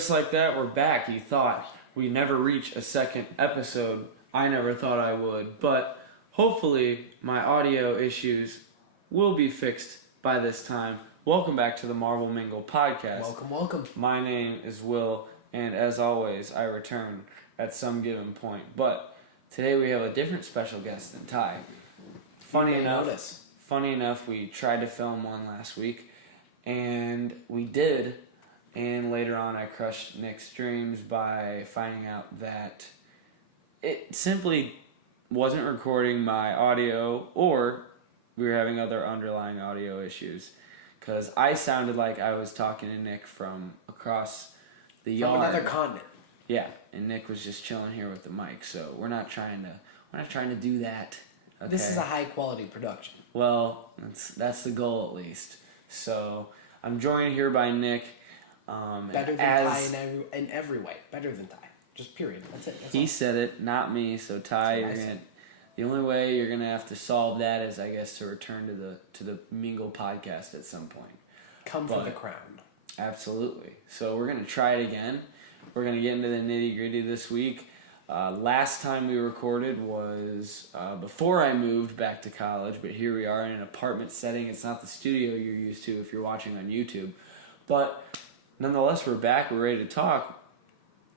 just like that, we're back. You thought we'd never reach a second episode. I never thought I would. But hopefully my audio issues will be fixed by this time. Welcome back to the Marvel Mingle Podcast. Welcome. My name is Will, and as always, I return at some given point. But today we have a different special guest than Ty. Funny enough, we tried to film one last week, and we did. And later on, I crushed Nick's dreams by finding out that it simply wasn't recording my audio, or we were having other underlying audio issues. Because I sounded like I was talking to Nick from across the yard. From another continent. Yeah, and Nick was just chilling here with the mic. So we're not trying to do that. Okay? This is a high quality production. Well, that's the goal at least. So I'm joined here by Nick. Better than Ty in every way. Better than Ty. Just period. That's it. He said it, not me. So Ty, the only way you're gonna have to solve that is, I guess, to return to the Mingle Podcast at some point. Come for the crown. Absolutely. So we're gonna try it again. We're gonna get into the nitty gritty this week. Last time we recorded was before I moved back to college, but here we are in an apartment setting. It's not the studio you're used to if you're watching on YouTube, but nonetheless, we're back. We're ready to talk.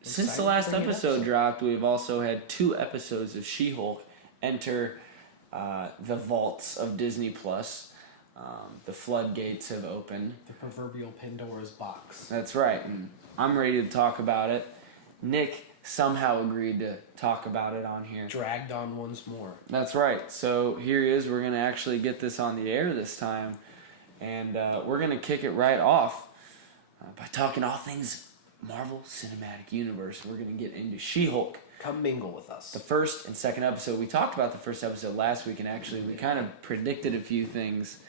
Since the last episode dropped, we've also had 2 episodes of She-Hulk enter the vaults of Disney Plus. The floodgates have opened. The proverbial Pandora's box. That's right, and I'm ready to talk about it. Nick somehow agreed to talk about it on here. Dragged on once more. That's right. So here he is. We're going to actually get this on the air this time, and we're going to kick it right off by talking all things Marvel Cinematic Universe. We're going to get into She-Hulk. Come mingle with us. The first and second episode. We talked about the first episode last week, and actually we kind of predicted a few things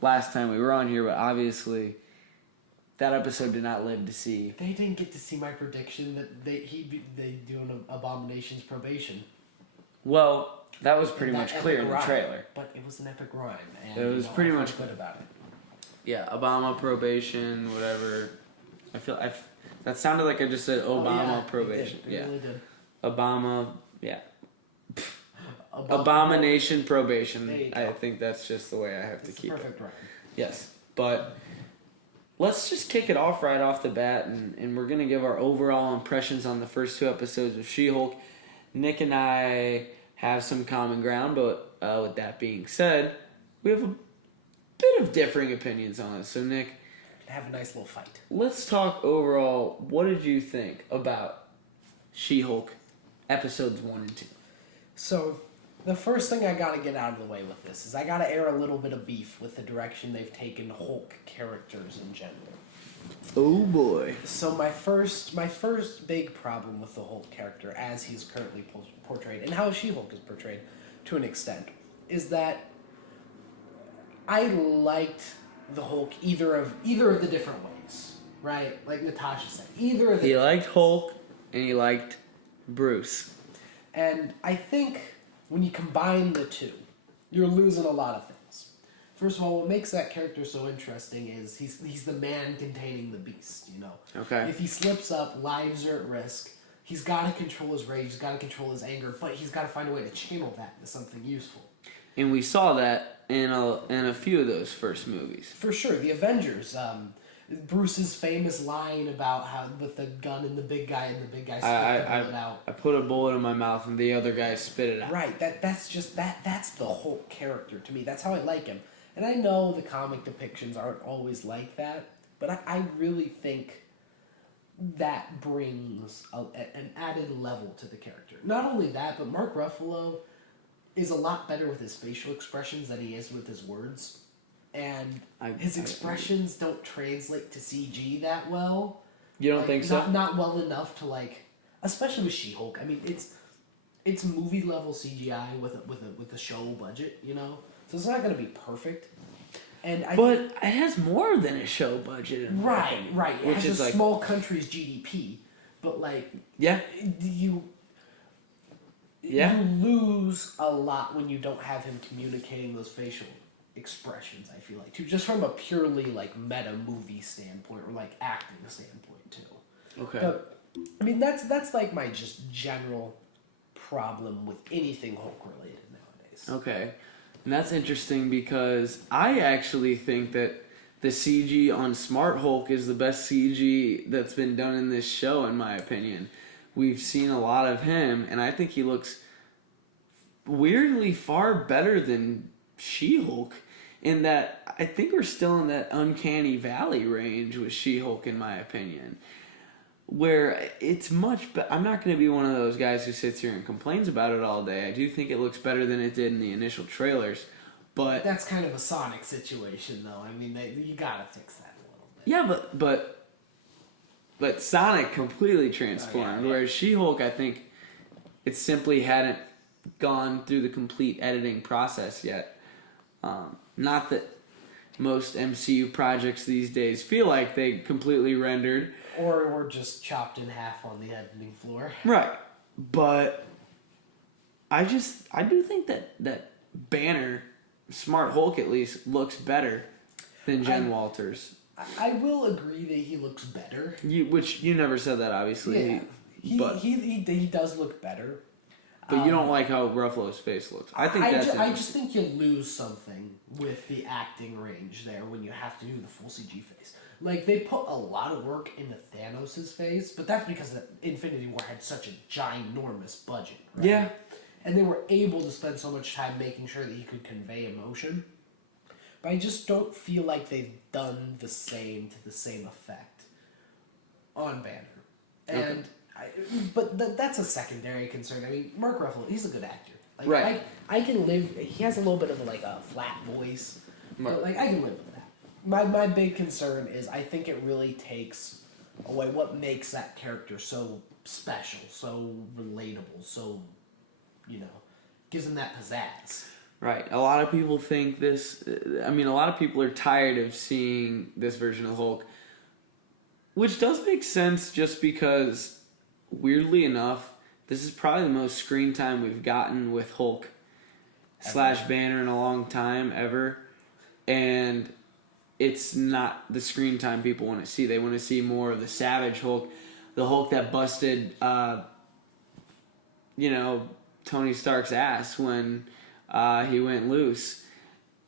last time we were on here, but obviously that episode did not live to see. They didn't get to see my prediction that they do an Abomination's probation. Well, that was pretty much clear in the trailer. But it was an epic rhyme. And it was pretty much good about it. Yeah, Obama probation, whatever. That sounded like I just said Obama probation. It really did. Obama, yeah. Abomination probation. I think that's just the way I have to keep it. Perfect rhyme. Yes, but let's just kick it off right off the bat, and we're going to give our overall impressions on the first 2 episodes of She-Hulk. Nick and I have some common ground, but with that being said, we have a bit of differing opinions on it. So, Nick, have a nice little fight. Let's talk overall. What did you think about She-Hulk episodes 1 and 2? So, the first thing I got to get out of the way with this is I got to air a little bit of beef with the direction they've taken Hulk characters in general. Oh boy. So my first big problem with the Hulk character as he's currently portrayed, and how She-Hulk is portrayed to an extent, is that I liked the Hulk either of the different ways, right? Like Natasha said, either of the He liked Hulk and he liked Bruce. And I think when you combine the two, you're losing a lot of things. First of all, what makes that character so interesting is he's the man containing the beast, you know? Okay. If he slips up, lives are at risk. He's got to control his rage, he's got to control his anger, but he's got to find a way to channel that into something useful. And we saw that in a few of those first movies. For sure. The Avengers, Bruce's famous line about how with the gun and the big guy spit the bullet out. I put a bullet in my mouth and the other guy spit it out. Right. That's the Hulk character to me. That's how I like him. And I know the comic depictions aren't always like that, but I really think that brings an added level to the character. Not only that, but Mark Ruffalo is a lot better with his facial expressions than he is with his words. And his expressions don't translate to CG that well. You don't think so? Not well enough to especially with She-Hulk. I mean, it's movie level CGI with a show budget, you know. So it's not going to be perfect. But it has more than a show budget. Right. It has a small country's GDP, but you lose a lot when you don't have him communicating those facial expressions, I feel like, too, just from a purely meta movie standpoint or acting standpoint too. Okay. But I mean, that's like my just general problem with anything Hulk related nowadays. Okay. And that's interesting because I actually think that the CG on Smart Hulk is the best CG that's been done in this show, in my opinion. We've seen a lot of him, and I think he looks weirdly far better than She-Hulk, in that I think we're still in that uncanny valley range with She-Hulk, in my opinion. Where it's much better. I'm not going to be one of those guys who sits here and complains about it all day. I do think it looks better than it did in the initial trailers. But that's kind of a Sonic situation, though. I mean, you gotta fix that a little bit. Yeah, but Sonic completely transformed. Yeah. Whereas She-Hulk, I think, it simply hadn't gone through the complete editing process yet. Not that most MCU projects these days feel like they completely rendered. Or were just chopped in half on the editing floor. Right. But I do think that Banner, Smart Hulk at least, looks better than Jen Walters. I will agree that he looks better. Which you never said that, obviously. Yeah. He does look better. But you don't like how Ruffalo's face looks. I just think you lose something with the acting range there when you have to do the full CG face. Like, they put a lot of work into Thanos' face, but that's because Infinity War had such a ginormous budget, right? Yeah. And they were able to spend so much time making sure that he could convey emotion. But I just don't feel like they've done the same to the same effect on Banner. And that's a secondary concern. I mean, Mark Ruffalo, he's a good actor. Like, right. I can live. He has a little bit of a flat voice, but I can live with that. My big concern is I think it really takes away what makes that character so special, so relatable, so gives him that pizzazz. Right. A lot of people think this. I mean, a lot of people are tired of seeing this version of Hulk, which does make sense just because, weirdly enough, this is probably the most screen time we've gotten with Hulk / Banner in a long time ever. And it's not the screen time people want to see. They want to see more of the Savage Hulk, the Hulk that busted, Tony Stark's ass when he went loose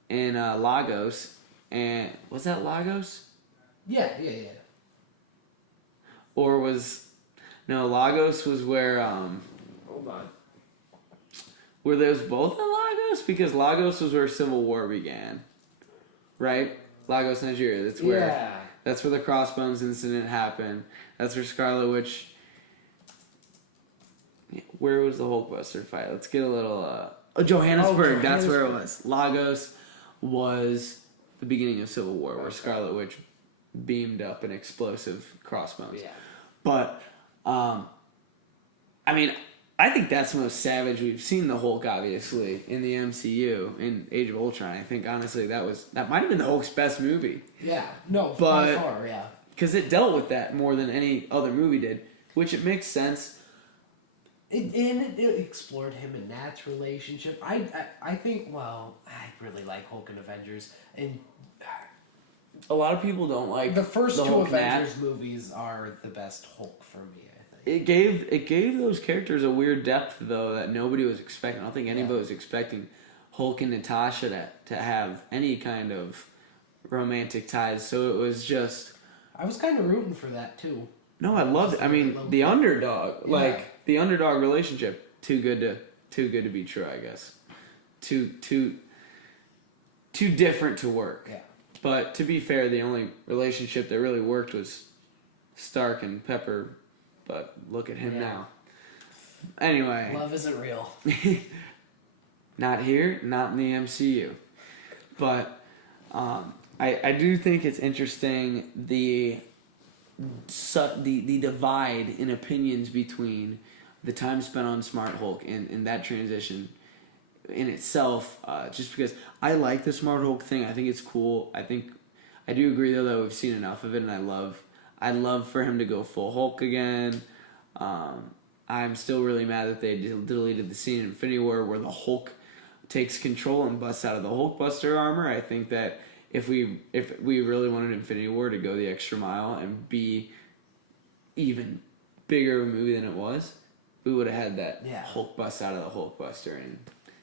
in Lagos. And was that Lagos? Yeah. Or Lagos was where Hold on. were those both in Lagos? Because Lagos was where Civil War began, right? Lagos, Nigeria. That's where the Crossbones incident happened. That's where Scarlet Witch. Where was the Hulkbuster fight? Let's get a little. Johannesburg. That's where it was. Lagos was the beginning of Civil War, where Scarlet Witch beamed up an explosive crossbones. Yeah. But, I mean, I think that's the most savage we've seen the Hulk, obviously, in the MCU, in Age of Ultron. I think, honestly, that might have been the Hulk's best movie. Yeah. No, by far, yeah. Because it dealt with that more than any other movie did, which it makes sense. It explored him and Nat's relationship. I think, I really like Hulk and Avengers, and a lot of people don't like the first two Hulk Avengers movies are the best Hulk for me, I think. It gave those characters a weird depth, though, that nobody was expecting. I don't think anybody was expecting Hulk and Natasha to have any kind of romantic ties, so it was just... I was kind of rooting for that, too. No, I loved it. I mean, the underdog, the underdog relationship, too good to be true, I guess. Too different to work. Yeah. But to be fair, the only relationship that really worked was Stark and Pepper. But look at him now. Anyway. Love isn't real. Not here, not in the MCU. But I do think it's interesting the divide in opinions between the time spent on Smart Hulk and that transition in itself, just because I like the Smart Hulk thing. I think it's cool. I do agree though that we've seen enough of it, and I'd love for him to go full Hulk again. I'm still really mad that they deleted the scene in Infinity War where the Hulk takes control and busts out of the Hulkbuster armor. I think that if we really wanted Infinity War to go the extra mile and be even bigger of a movie than it was, we would have had that Yeah. Hulk bust out of the Hulkbuster and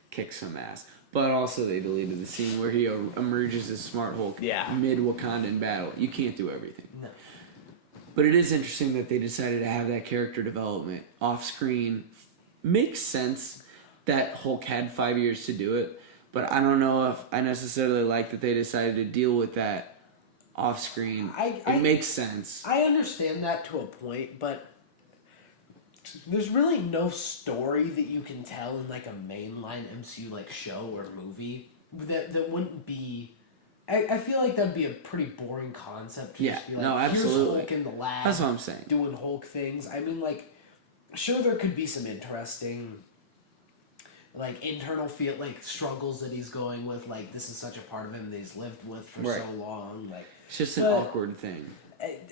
kick some ass. But also they deleted the scene where he emerges as Smart Hulk mid-Wakandan battle. You can't do everything. No. But it is interesting that they decided to have that character development off-screen. Makes sense that Hulk had 5 years to do it, but I don't know if I necessarily like that they decided to deal with that off-screen. It makes sense. I understand that to a point, but there's really no story that you can tell in like a mainline MCU like show or movie that wouldn't be. I feel like that'd be a pretty boring concept. To just be like, no, absolutely. Here's Hulk in the lab. That's what I'm saying. Doing Hulk things. I mean, like, sure, there could be some interesting, like, internal struggles that he's going with. Like, this is such a part of him that he's lived with for so long. Like, it's just an awkward thing.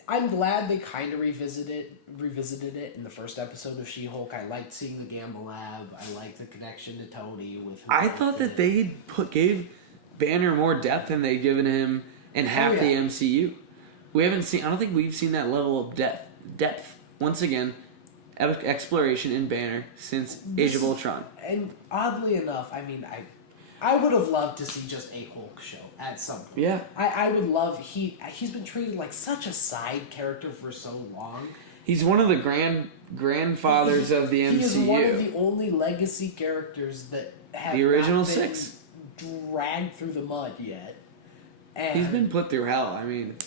I'm glad they kind of revisited it in the first episode of She-Hulk. I liked seeing the Gamma Lab. I liked the connection to Tony with. I thought that they gave Banner more depth than they'd given him in half the MCU. We haven't seen. I don't think we've seen that level of depth once again, exploration in Banner since Age of Ultron. And oddly enough, I mean, I would have loved to see just a Hulk show at some point. Yeah. I would love. He's been treated like such a side character for so long. He's one of the grandfathers of the MCU. He is one of the only legacy characters that have the original not been 6 dragged through the mud yet. And he's been put through hell. I mean,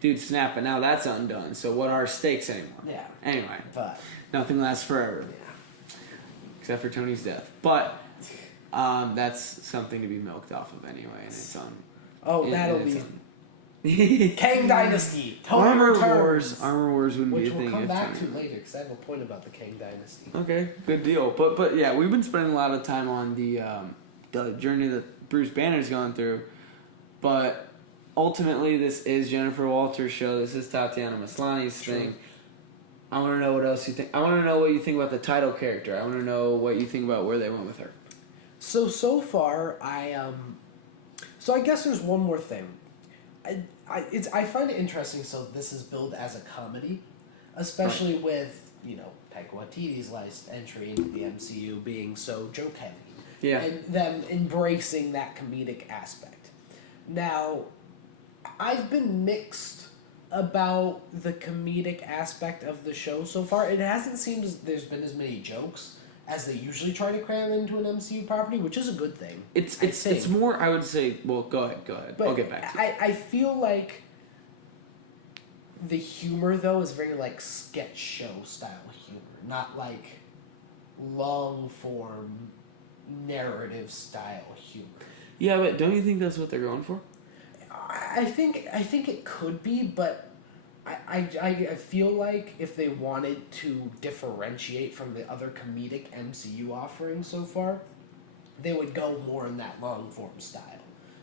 dude, snap! But now that's undone. So what are stakes anymore? Yeah. Anyway, but nothing lasts forever. Yeah. Except for Tony's death, but. That's something to be milked off of anyway, and it's on. Oh, that'll be Kang Dynasty. Tony Armor Returns, Wars wouldn't be a which thing. we'll come back to Tony. later because I have a point about the Kang Dynasty. Okay, good deal. But yeah, we've been spending a lot of time on the journey that Bruce Banner's gone through, but ultimately this is Jennifer Walters' show. This is Tatiana Maslany's thing. I want to know what else you think. I want to know what you think about the title character. I want to know what you think about where they went with her. So far, I guess there's one more thing. I find it interesting. So this is billed as a comedy, especially with Taika Waititi's last entry into the MCU being so joke heavy. Yeah. And them embracing that comedic aspect. Now, I've been mixed about the comedic aspect of the show so far. It hasn't seemed as there's been as many jokes as they usually try to cram into an MCU property, which is a good thing. It's more, I would say, well, go ahead. But I'll get back to it. I feel like the humor, though, is very, like, sketch show style humor, not, like, long-form narrative style humor. Yeah, but don't you think that's what they're going for? I think it could be, but I feel like if they wanted to differentiate from the other comedic MCU offerings so far, they would go more in that long form style.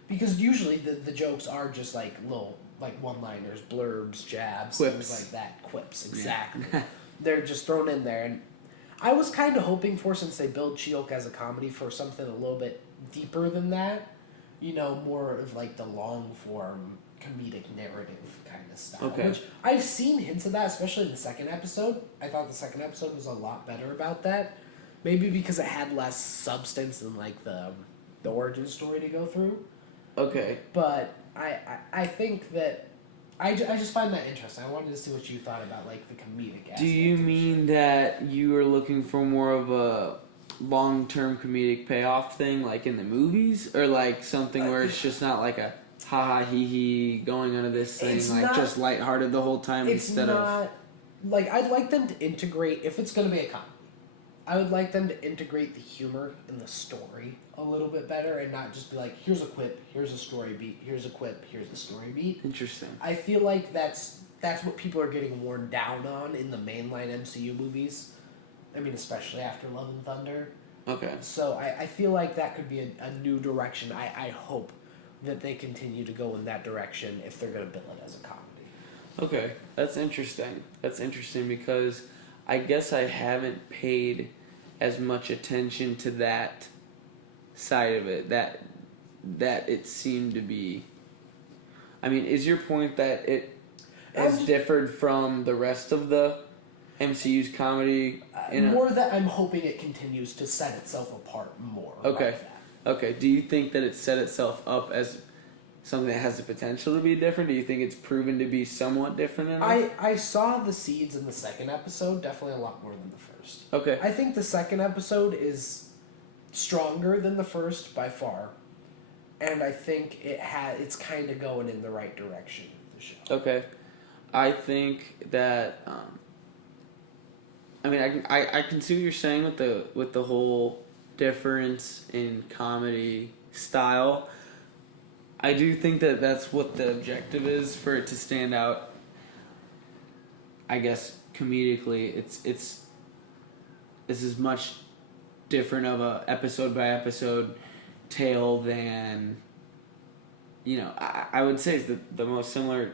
Because usually the jokes are just like little one-liners, blurbs, jabs, quips. Things like that. Quips, exactly. Yeah. They're just thrown in there. And I was kind of hoping for, since they build She-Hulk as a comedy, for something a little bit deeper than that. More of like the long form comedic narrative kind of style. Okay. Which I've seen hints of that, especially in the second episode. I thought the second episode was a lot better about that. Maybe because it had less substance than like the origin story to go through. Okay. But I think that I just find that interesting. I wanted to see what you thought about like the comedic aspect. Do you mean that you are looking for more of a long-term comedic payoff thing like in the movies, or like something where it's just not like a ha-ha hee-hee going onto this thing, it's like not, just lighthearted the whole time instead of... Like, I'd like them to integrate, if it's going to be a comedy, I would like them to integrate the humor in the story a little bit better and not just be like, here's a quip, here's a story beat, here's a quip, here's a story beat. Interesting. I feel like that's what people are getting worn down on in the mainline MCU movies. I mean, especially after Love and Thunder. Okay. So I feel like that could be a new direction. I hope that they continue to go in that direction if they're going to bill it as a comedy. Okay, that's interesting. That's interesting because I guess I haven't paid as much attention to that side of it. That it seemed to be... I mean, is your point that has differed from the rest of the MCU's comedy. More that I'm hoping it continues to set itself apart more. Okay. Like that. Okay. Do you think that it set itself up as something that has the potential to be different? Do you think it's proven to be somewhat different enough? I saw the seeds in the second episode, definitely a lot more than the first. Okay. I think the second episode is stronger than the first by far. And I think it's kind of going in the right direction with the show. Okay. I think that I can see what you're saying with the whole difference in comedy style. I do think that that's what the objective is, for it to stand out. I guess comedically, it's as much different of a episode by episode tale than, I would say is the most similar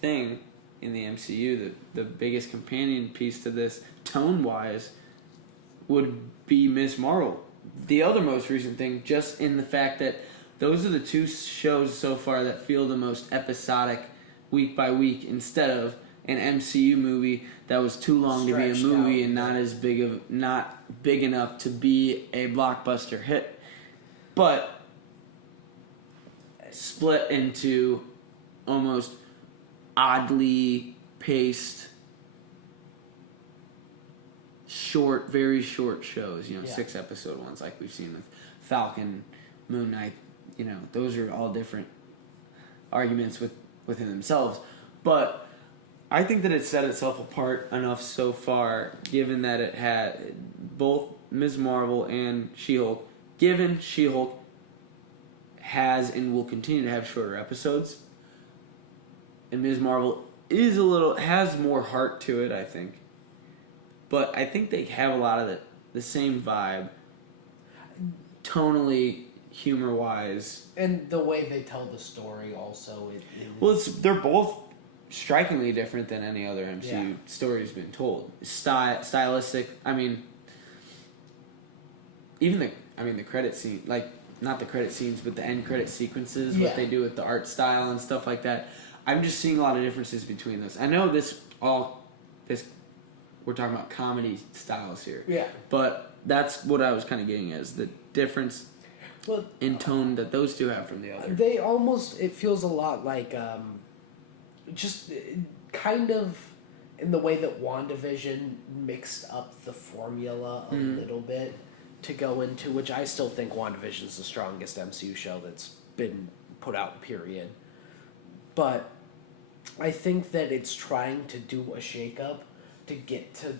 thing in the MCU. The biggest companion piece to this, tone wise, would be Ms. Marvel. The other most recent thing, just in the fact that those are the two shows so far that feel the most episodic, week by week, instead of an MCU movie that was too long to be a movie and not big enough to be a blockbuster hit, but split into almost oddly paced, very short shows. 6-episode ones like we've seen with Falcon, Moon Knight. Those are all different arguments within themselves. But I think that it set itself apart enough so far, given that it had both Ms. Marvel and She-Hulk. Given She-Hulk has and will continue to have shorter episodes, and Ms. Marvel has more heart to it, I think. But I think they have a lot of the same vibe, tonally, humor-wise. And the way they tell the story also. They're both strikingly different than any other MCU story's been told. Stylistic, even the credit scene, like, not the credit scenes, but the end credit sequences, what they do with the art style and stuff like that. I'm just seeing a lot of differences between those. I know we're talking about comedy styles here. Yeah. But that's what I was kind of getting at, is the difference in tone that those two have from the other. It feels a lot like, just kind of in the way that WandaVision mixed up the formula a little bit to go into, which I still think WandaVision is the strongest MCU show that's been put out, period. But I think that it's trying to do a shakeup to get to...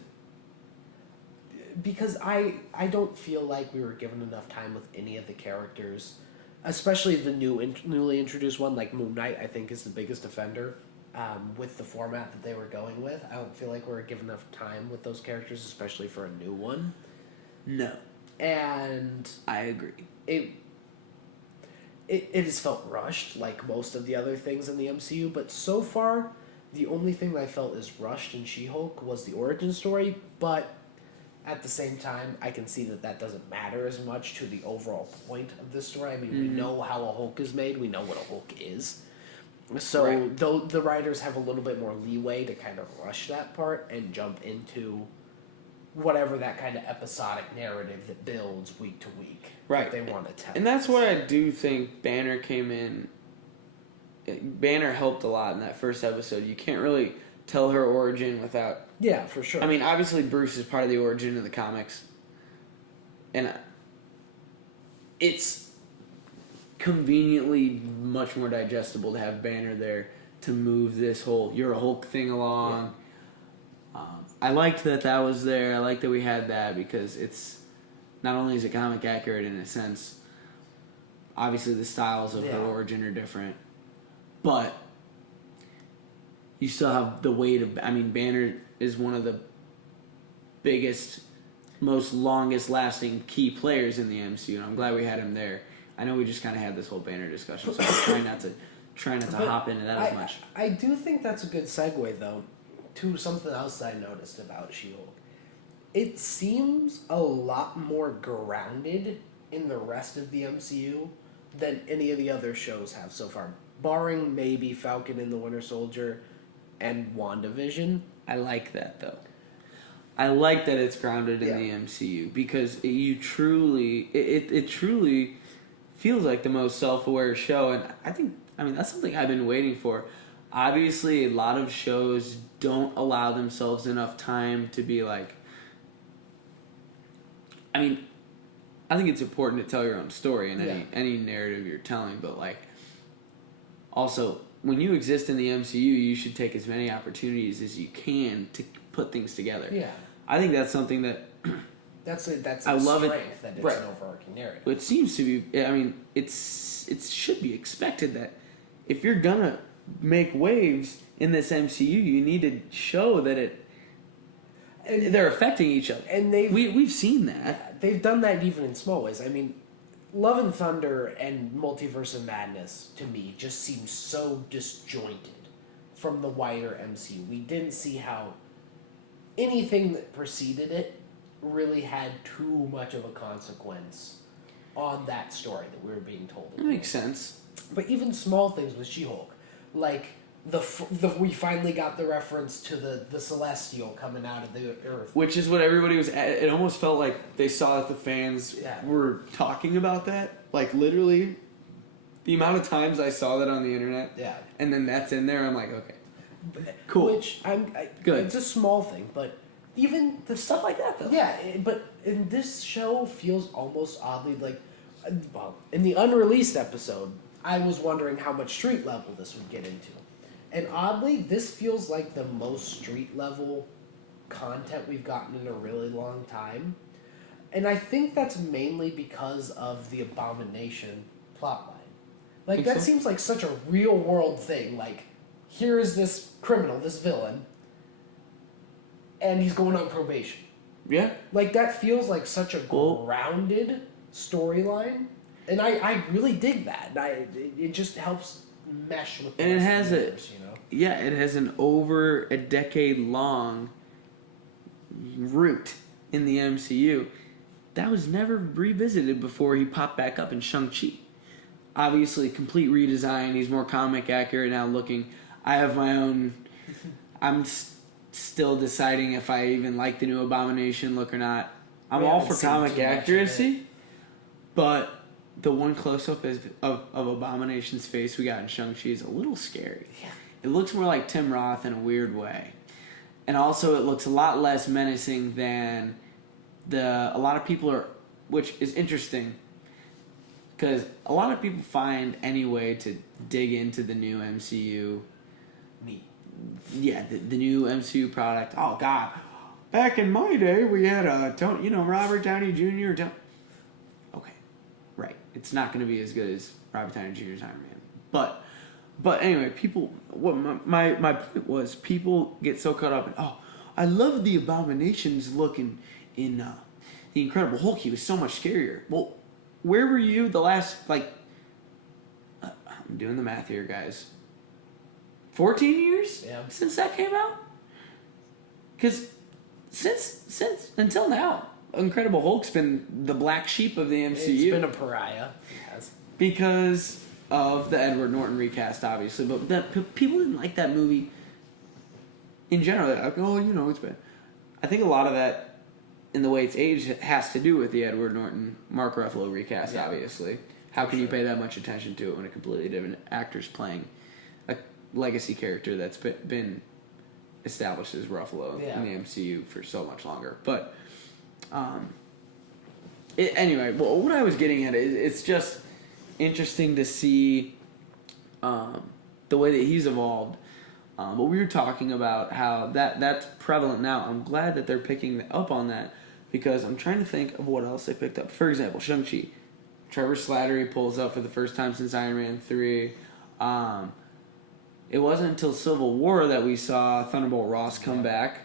Because I don't feel like we were given enough time with any of the characters, especially the newly introduced one, like Moon Knight, I think is the biggest offender with the format that they were going with. I don't feel like we were given enough time with those characters, especially for a new one. No. And... I agree. It has felt rushed, like most of the other things in the MCU, but so far, the only thing that I felt is rushed in She-Hulk was the origin story, but at the same time, I can see that doesn't matter as much to the overall point of this story. We know how a Hulk is made, we know what a Hulk is. So, though the writers have a little bit more leeway to kind of rush that part and jump into whatever that kind of episodic narrative that builds week to week that they want to tell. And that's why I do think Banner came in. Banner helped a lot in that first episode. You can't really tell her origin without... Yeah, for sure. Obviously Bruce is part of the origin of the comics. And it's conveniently much more digestible to have Banner there to move this whole "you're a Hulk" thing along. Yeah. I liked that was there. I like that we had that, because it's not only is it comic accurate in a sense, obviously the styles of her origin are different, but you still have the weight of... Banner is one of the biggest, most longest lasting key players in the MCU, and I'm glad we had him there. I know we just kind of had this whole Banner discussion, so I'm trying not to hop into that as much. I do think that's a good segue, though, to something else I noticed about She-Hulk. It seems a lot more grounded in the rest of the MCU than any of the other shows have so far. Barring maybe Falcon and the Winter Soldier, and WandaVision. I like that, though. I like that it's grounded in the MCU because it truly feels like the most self-aware show, and I mean that's something I've been waiting for. Obviously, a lot of shows don't allow themselves enough time to be like. I mean, I think it's important to tell your own story in any narrative you're telling, but like, also when you exist in the MCU, you should take as many opportunities as you can to put things together. Yeah, I think that's something that that's I love strength that it's an overarching narrative. It seems to be. I mean, it should be expected that if you're gonna make waves in this MCU, you need to show that they're affecting each other, and we've seen that. Yeah, they've done that even in small ways. I mean, Love and Thunder and Multiverse of Madness to me just seems so disjointed from the wider MCU. We didn't see how anything that preceded it really had too much of a consequence on that story that we were being told. That makes sense. But even small things with She-Hulk, like we finally got the reference to the Celestial coming out of the Earth, which is what everybody was. It almost felt like they saw that the fans were talking about that. Like literally, the amount of times I saw that on the internet. Yeah. And then that's in there. I'm like, okay, cool. Which good. It's a small thing, but even the stuff like that, though. Yeah, but in this show feels almost oddly like, well, in the unreleased episode, I was wondering how much street level this would get into. And oddly, this feels like the most street level content we've gotten in a really long time. And I think that's mainly because of the Abomination plotline. Like, that seems like such a real world thing. Like, here is this criminal, this villain, and he's going on probation. Yeah. Like, that feels like such a grounded storyline. And I really dig that. It just helps mesh with the rest of the universe, you know? Yeah, it has an over a decade long root in the MCU that was never revisited before he popped back up in Shang-Chi. Obviously, complete redesign. He's more comic accurate now looking. I have my own. I'm still deciding if I even like the new Abomination look or not. I'm all for comic accuracy, but the one close-up of Abomination's face we got in Shang-Chi is a little scary. Yeah. It looks more like Tim Roth in a weird way. And also it looks a lot less menacing than a lot of people are, which is interesting, because a lot of people find any way to dig into the new MCU. Me. Yeah, the new MCU product. Oh, God. Back in my day, we had Robert Downey Jr. Okay, right. It's not going to be as good as Robert Downey Jr.'s Iron Man. But anyway, people. What my point was, people get so caught up in, I love the Abomination's look in the Incredible Hulk. He was so much scarier. Well, where were you the last I'm doing the math here, guys. 14 years since that came out? Because since until now, Incredible Hulk's been the black sheep of the MCU. It's been a pariah. Yes. Because of the Edward Norton recast, obviously, but people didn't like that movie in general. They're like, it's bad. I think a lot of that, in the way it's aged, has to do with the Edward Norton, Mark Ruffalo recast, obviously. How can you pay that much attention to it when a completely different actor's playing a legacy character that's been established as Ruffalo in the MCU for so much longer? But anyway, what I was getting at is it's just interesting to see the way that he's evolved. But we were talking about how that's prevalent now. I'm glad that they're picking up on that, because I'm trying to think of what else they picked up. For example, Shang-Chi. Trevor Slattery pulls up for the first time since Iron Man 3. It wasn't until Civil War that we saw Thunderbolt Ross come back.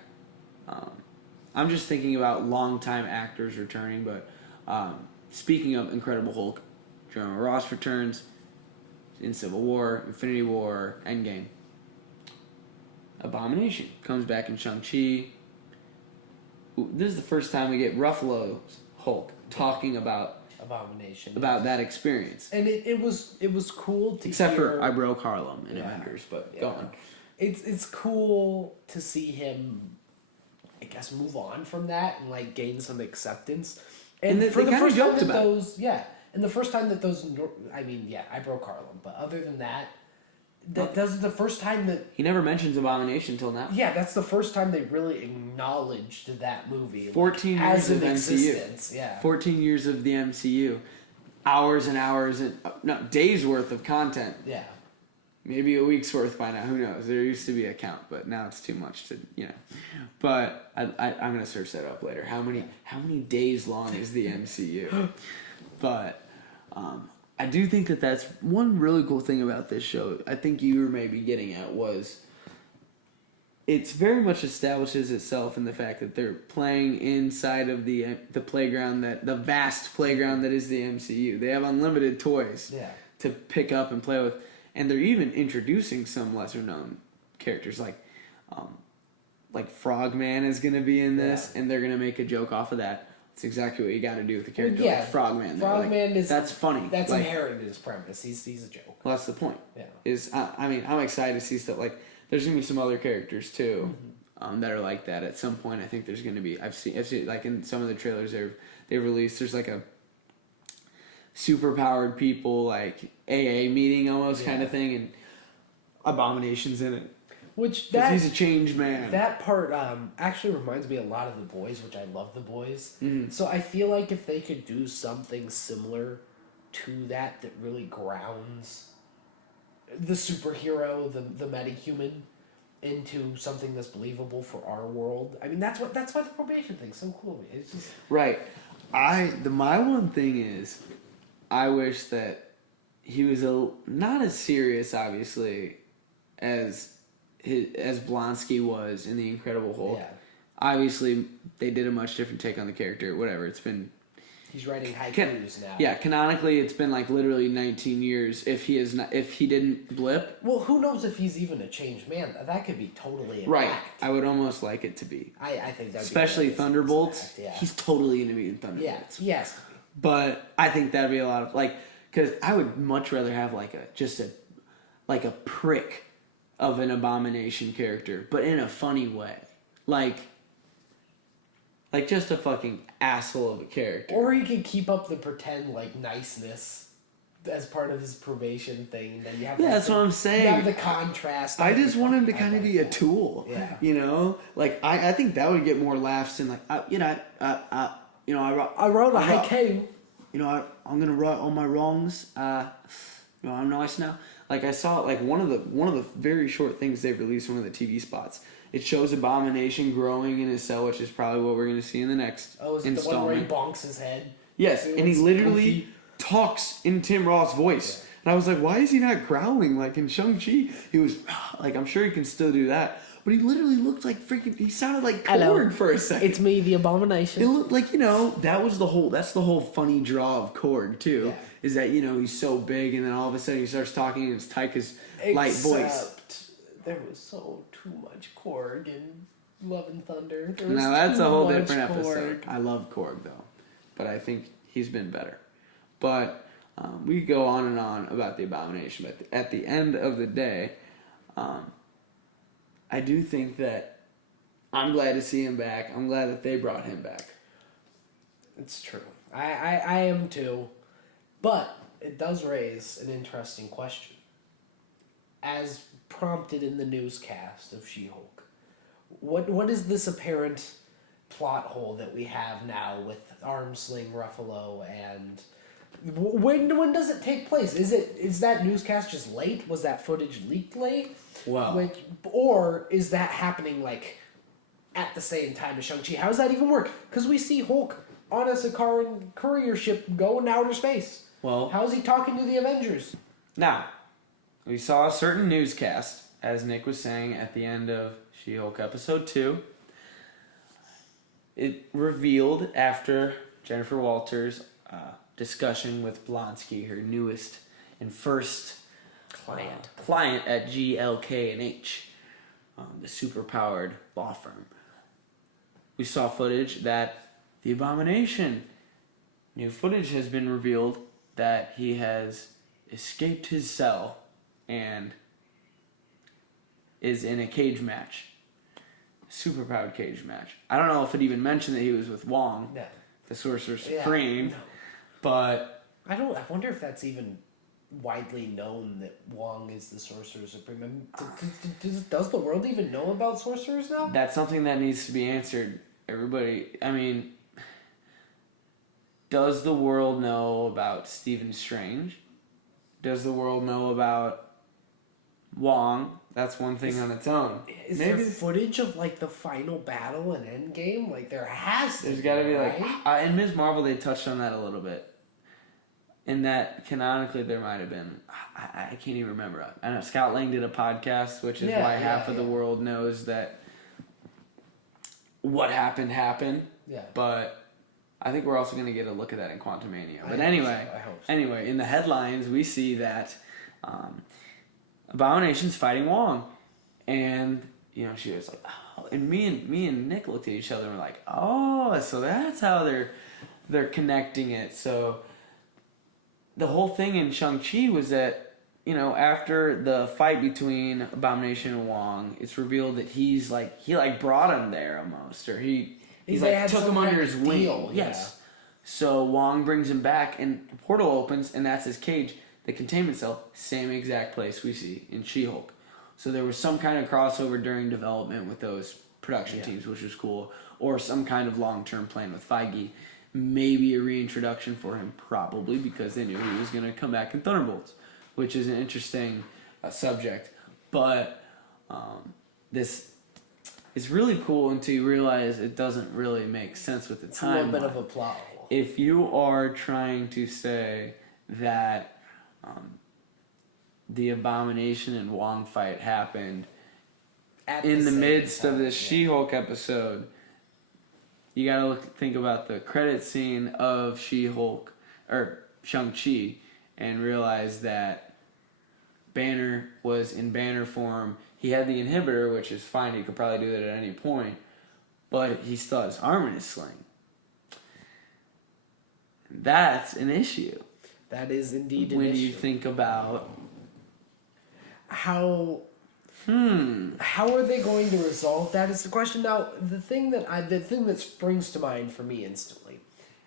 I'm just thinking about longtime actors returning, but speaking of Incredible Hulk, Jeremy Ross returns in Civil War, Infinity War, Endgame. Abomination comes back in Shang-Chi. This is the first time we get Ruffalo's Hulk talking about Abomination, about that experience. And it was cool to Except hear... for I broke Harlem in Avengers, but go on. it's cool to see him, I guess, move on from that and like gain some acceptance. And for the first time that those, and the first time that those, I mean, I broke Harlem, but other than that, that's the first time that he never mentions Abomination until now. Yeah, that's the first time they really acknowledged that movie. 14 like, years as of an MCU. existence. Yeah, 14 years of the MCU, hours and hours and days worth of content. Yeah. Maybe a week's worth by now. Who knows? There used to be a count, but now it's too much to, But I'm gonna search that up later. How many days long is the MCU? But I do think that that's one really cool thing about this show. I think you were maybe getting at was it's very much establishes itself in the fact that they're playing inside of the playground, that the vast playground that is the MCU. They have unlimited toys to pick up and play with. And they're even introducing some lesser known characters like Frogman is going to be in this, and they're going to make a joke off of that. It's exactly what you got to do with a character like Frogman. Frogman is that's funny. That's inherent in his premise. He's a joke. Well, that's the point. Yeah. I'm excited to see stuff like there's going to be some other characters too that are like that. At some point, I think there's going to be. I've seen like in some of the trailers they've released. There's like a superpowered people like AA meeting almost kind of thing, and Abomination's in it. Which he's a changed man. That part actually reminds me a lot of The Boys, which I love The Boys. Mm-hmm. So I feel like if they could do something similar to that really grounds the superhero, the metahuman, into something that's believable for our world. I mean, that's why the probation thing's so cool. It's just right. My one thing is, I wish that he was not as serious, obviously, as Blonsky was in The Incredible Hulk. Yeah. Obviously, they did a much different take on the character. Whatever, it's been. He's writing haikus now. Yeah, canonically, it's been like literally 19 years. If he didn't blip. Well, who knows if he's even a changed man? That could be totally an right. act. I would almost like it to be. I think that'd especially be Thunderbolts. Yeah. He's totally gonna be in Thunderbolts. Yeah, yes. But I think that'd be a lot of because I would much rather have a prick of an Abomination character, but in a funny way, like just a fucking asshole of a character. Or he could keep up the pretend niceness as part of his probation thing, and then you have that's what I'm saying. You have the contrast. I just want him to kind of be a tool. Yeah. I think that would get more laughs than I wrote a haiku. I'm gonna write all my wrongs. I'm nice now. I saw one of the very short things they've released, one of the TV spots. It shows Abomination growing in his cell, which is probably what we're gonna see in the next installment. The one where he bonks his head? Yes, and he literally talks in Tim Roth's voice. Yeah. And I was like, why is he not growling like in Shang-Chi? He was I'm sure he can still do that. But he literally looked like he sounded like Korg for a second. It's me, the Abomination. It looked like, that's the whole funny draw of Korg, too. Yeah. Is that, he's so big, and then all of a sudden he starts talking in his Tyka's light voice. There was too much Korg in Love and Thunder. Now that's a whole different episode. I love Korg, though. But I think he's been better. But we could go on and on about the Abomination. But at the end of the day, I do think that I'm glad to see him back. I'm glad that they brought him back. It's true. I am too. But it does raise an interesting question. As prompted in the newscast of She-Hulk, what is this apparent plot hole that we have now with Armsling Ruffalo, and when does it take place? Is that newscast just late? Was that footage leaked late? Wow. Or is that happening at the same time as Shang-Chi? How does that even work? Because we see Hulk on a Sakaran courier ship going to outer space. Well, how is he talking to the Avengers? Now, we saw a certain newscast, as Nick was saying, at the end of She-Hulk episode 2. It revealed after Jennifer Walters' discussion with Blonsky, her newest and first client at GLK&H, the superpowered law firm. We saw footage that the Abomination, new footage has been revealed that he has escaped his cell and is in a cage match. Super powered cage match. I don't know if it even mentioned that he was with Wong, the Sorcerer Supreme, but I wonder if that's even widely known that Wong is the Sorcerer Supreme. I mean, does the world even know about sorcerers now? That's something that needs to be answered. Everybody, I mean, does the world know about Stephen Strange? Does the world know about Wong? That's one thing on its own. Is there footage of like the final battle and Endgame? Like there has to. There's got to be right? like in Ms. Marvel they touched on that a little bit. In that canonically there might have been. I can't even remember. I know Scott Lang did a podcast, which is why half of the world knows that what happened. Yeah. But I think we're also going to get a look at that in Quantumania. But I hope so. Anyway, in the headlines we see that. Abomination's fighting Wong, and she was like, "Oh," and me and Nick looked at each other and were like, "Oh, so that's how they're connecting it." So the whole thing in Shang-Chi was that after the fight between Abomination and Wong, it's revealed that he brought him there almost, or he took him under his wing. Deal, yes. So Wong brings him back, and the portal opens, and that's his cage. The containment cell, same exact place we see in She-Hulk. So there was some kind of crossover during development with those production teams, which was cool. Or some kind of long-term plan with Feige. Maybe a reintroduction for him, probably, because they knew he was going to come back in Thunderbolts, which is an interesting subject. But this is really cool until you realize it doesn't really make sense with the timeline. It's a little bit of a plot hole. If you are trying to say that the Abomination and Wong fight happened in the midst of this She-Hulk episode, you gotta think about the credit scene of She-Hulk or Shang-Chi and realize that Banner was in Banner form. He had the inhibitor, which is fine. He could probably do that at any point, but he still has his arm in his sling. That's an issue. That is indeed an when issue. You think about how are they going to resolve that is the question. Now, the thing that springs to mind for me instantly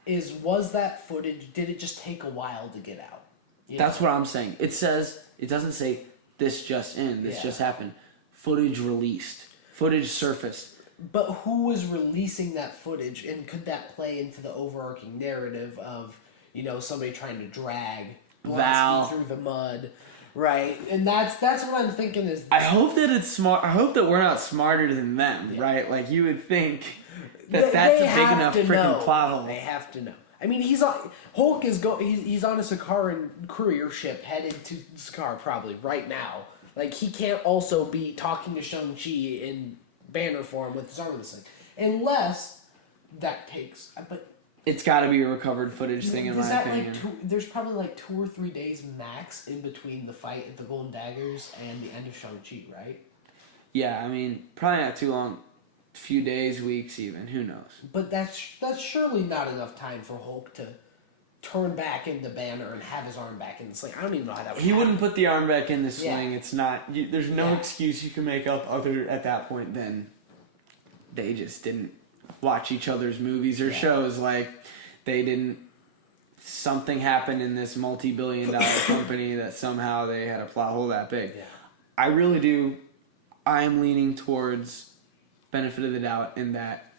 is, was that footage, did it just take a while to get out? That's what I'm saying. It doesn't say this just just happened. Footage released. Footage surfaced. But who was releasing that footage, and could that play into the overarching narrative of somebody trying to drag Val through the mud, right? And that's what I'm thinking is. I hope that it's smart. I hope that we're not smarter than them, right? Like you would think that's a big enough freaking plot hole. They have to know. I mean, Hulk is he's on a Sakaran courier ship headed to Sakaar probably right now. Like he can't also be talking to Shang-Chi in Banner form with his arm in the sling, unless that takes. But it's got to be a recovered footage thing, in my opinion. There's probably like 2 or 3 days max in between the fight at the Golden Daggers and the end of Shang-Chi, right? Yeah, I mean, probably not too long. A few days, weeks even. Who knows? But that's surely not enough time for Hulk to turn back into Banner and have his arm back in the sling. I don't even know how that would happen. Wouldn't put the arm back in the sling. It's not... there's no excuse you can make up other at that point than they just didn't watch each other's movies or shows. Like, they didn't... Something happened in this multi-billion-dollar company that somehow they had a plot hole that big. Yeah. I really do... I am leaning towards benefit of the doubt in that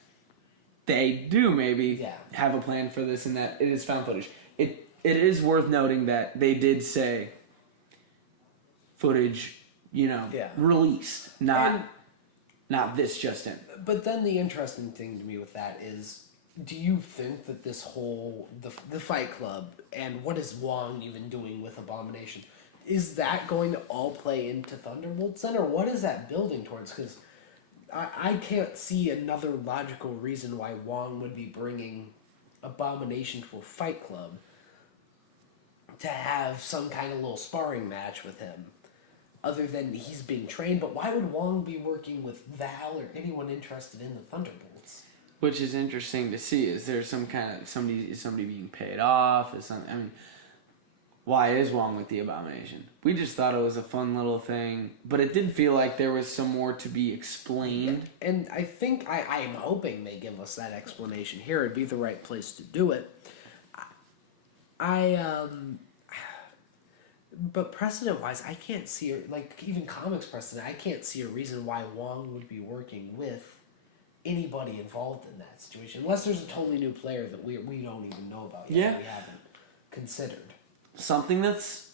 they do maybe have a plan for this and that it is found footage. It is worth noting that they did say footage, released, not this just in. But then the interesting thing to me with that is, do you think that this whole the Fight Club and what is Wong even doing with Abomination, is that going to all play into Thunderbolts then, or what is that building towards? Because I can't see another logical reason why Wong would be bringing Abomination to a Fight Club to have some kind of little sparring match with him, other than he's being trained. But why would Wong be working with Val or anyone interested in the Thunderbolts? Which is interesting to see. Is there some kind of somebody being paid off? why is Wong with the Abomination? We just thought it was a fun little thing, but it did feel like there was some more to be explained. And I think I'm hoping they give us that explanation here. It'd be the right place to do it. But precedent-wise, I can't see, like, even comics precedent, I can't see a reason why Wong would be working with anybody involved in that situation. Unless there's a totally new player that we don't even know about yet. Yeah. We haven't considered. Something that's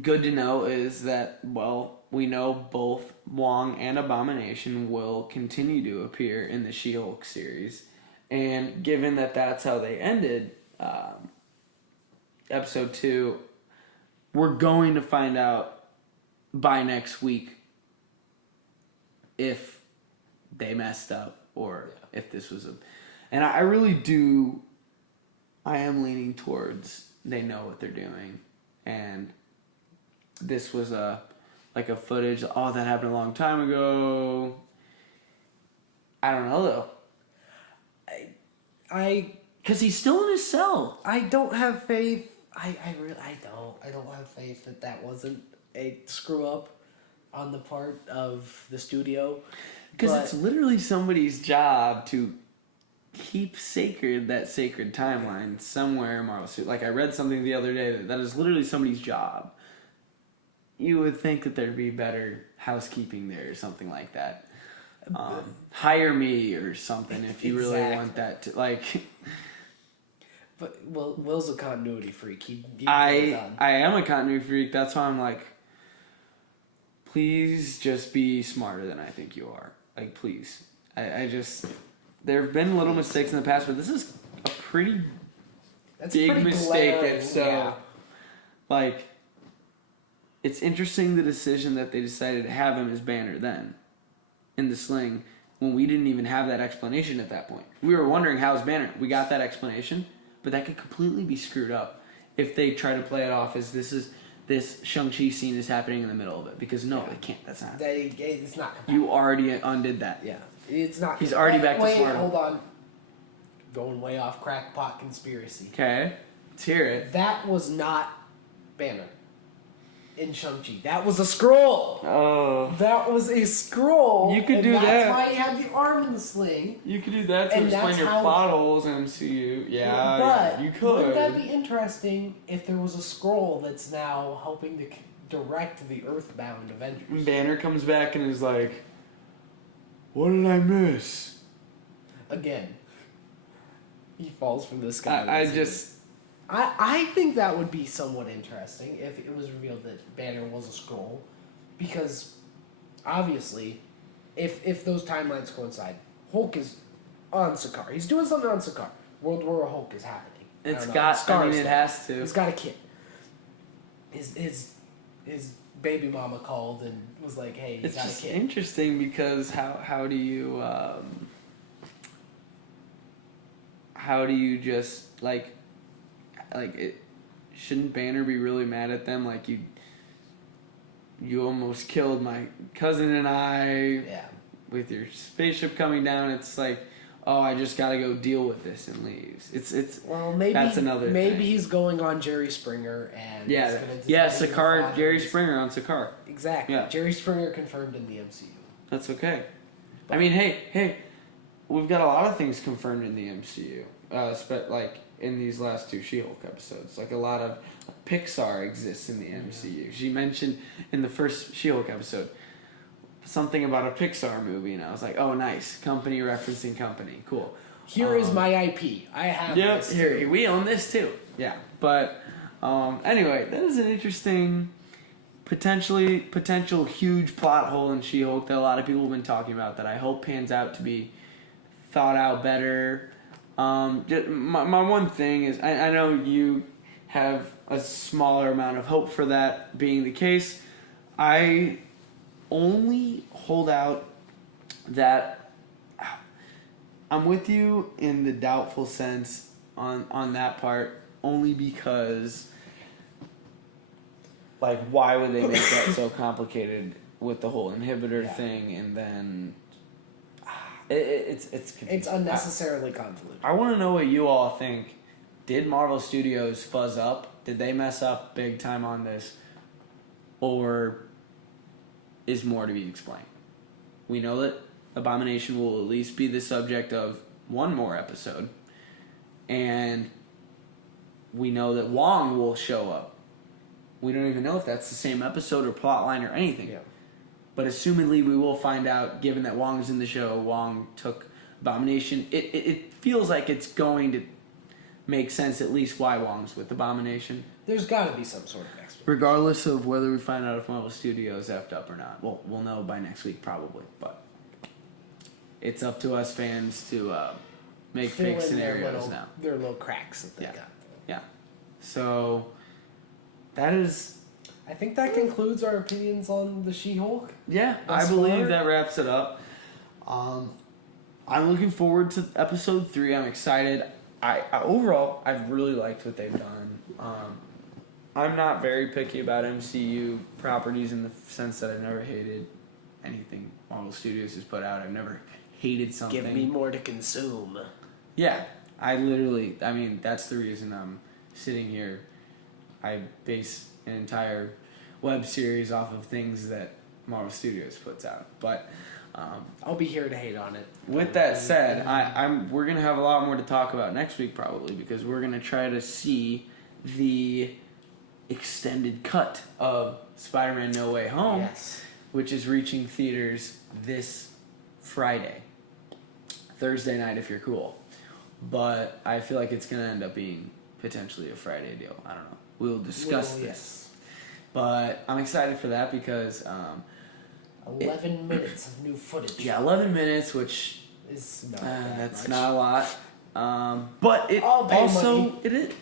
good to know is that, well, we know both Wong and Abomination will continue to appear in the She-Hulk series. And given that that's how they ended episode 2, we're going to find out by next week if they messed up or if this was a... And I really do... I am leaning towards they know what they're doing. And this was a footage... Oh, that happened a long time ago. I don't know, though. Because he's still in his cell. I don't have faith. I don't have faith that wasn't a screw up on the part of the studio. Because it's literally somebody's job to keep sacred that sacred timeline somewhere in Marvel Studios. Like, I read something the other day that is literally somebody's job. You would think that there'd be better housekeeping there or something like that. Hire me or something if you really want that to, like... But Will's a continuity freak. I am a continuity freak. That's why I'm like, please just be smarter than I think you are. Like, please. I just... There have been little mistakes in the past, but this is a pretty big mistake. Glaring, so, like, it's interesting the decision that they decided to have him as Banner then in the sling when we didn't even have that explanation at that point. We were wondering how's Banner. We got that explanation. But that could completely be screwed up if they try to play it off as this Shang-Chi scene is happening in the middle of it. Because no, they can't. That's not. It's not compatible. You already undid that. Yeah. It's not. He's already back to smart. Hold on. Going way off crackpot conspiracy. Okay. Let's hear it. That was not Banner in Shang-Chi. That was a scroll. Oh. That was a scroll. You could do that. That's why he had the arm in the sling. You could do that to explain your plot holes in MCU. Yeah, but you could. Wouldn't that be interesting if there was a scroll that's now helping to direct the Earthbound Avengers? Banner comes back and is like, what did I miss? Again. He falls from the sky. I think that would be somewhat interesting if it was revealed that Banner was a Skrull, because obviously, if those timelines coincide, Hulk is on Sakaar. He's doing something on Sakaar. World War Hulk is happening. It has to. He's got a kid. His baby mama called and was like, "Hey, he's got a kid." It's just interesting because how do you just like it? Shouldn't Banner be really mad at them? Like, you almost killed my cousin and I with your spaceship coming down. It's like, oh, I just got to go deal with this and leaves. Maybe that's another thing. He's going on Jerry Springer and Sakaar, Jerry Springer on Sakaar. Exactly. Yeah. Jerry Springer confirmed in the MCU. That's okay. I mean, hey, we've got a lot of things confirmed in the MCU. Like in these last 2 She-Hulk episodes, like a lot of Pixar exists in the MCU. She mentioned in the first She-Hulk episode something about a Pixar movie, and I was like, oh, nice. Company referencing company. Cool. Here is my IP. I have this. Here, we own this too. Yeah. But anyway, that is an interesting, potential huge plot hole in She-Hulk that a lot of people have been talking about that I hope pans out to be thought out better. My one thing is, I know you have a smaller amount of hope for that being the case. I only hold out that I'm with you in the doubtful sense on that part, only because, like, why would they make that so complicated with the whole inhibitor thing, and then it's confusing. It's unnecessarily convoluted. I want to know what you all think. Did Marvel Studios fuzz up Did they mess up big time on this? Or is more to be explained? We know that Abomination will at least be the subject of one more episode. And we know that Wong will show up. We don't even know if that's the same episode or plotline or anything. Yeah. But assumedly we will find out, given that Wong is in the show, Wong took Abomination. It feels like it's going to make sense at least why Wong's with Abomination. There's got to be some sort of explanation. Regardless of whether we find out if Marvel Studios effed up or not. Well, we'll know by next week probably. But it's up to us fans to make fake scenarios now. Their little cracks that they got. Yeah. So that is... I think that concludes our opinions on the She-Hulk. Yeah, I believe that wraps it up. I'm looking forward to episode 3. I'm excited. Overall, I've really liked what they've done. I'm not very picky about MCU properties in the sense that I've never hated anything Marvel Studios has put out. I've never hated something. Give me more to consume. Yeah, that's the reason I'm sitting here. I base an entire web series off of things that Marvel Studios puts out. But I'll be here to hate on it. With that said, we're gonna have a lot more to talk about next week probably, because we're gonna try to see the extended cut of Spider-Man No Way Home, which is reaching theaters this Friday, Thursday night if you're cool. But I feel like it's gonna end up being potentially a Friday deal. I don't know. We'll discuss this. Yes. But I'm excited for that because 11 minutes of new footage. Yeah, 11 minutes, which is not that's much. not a lot. But it also it is.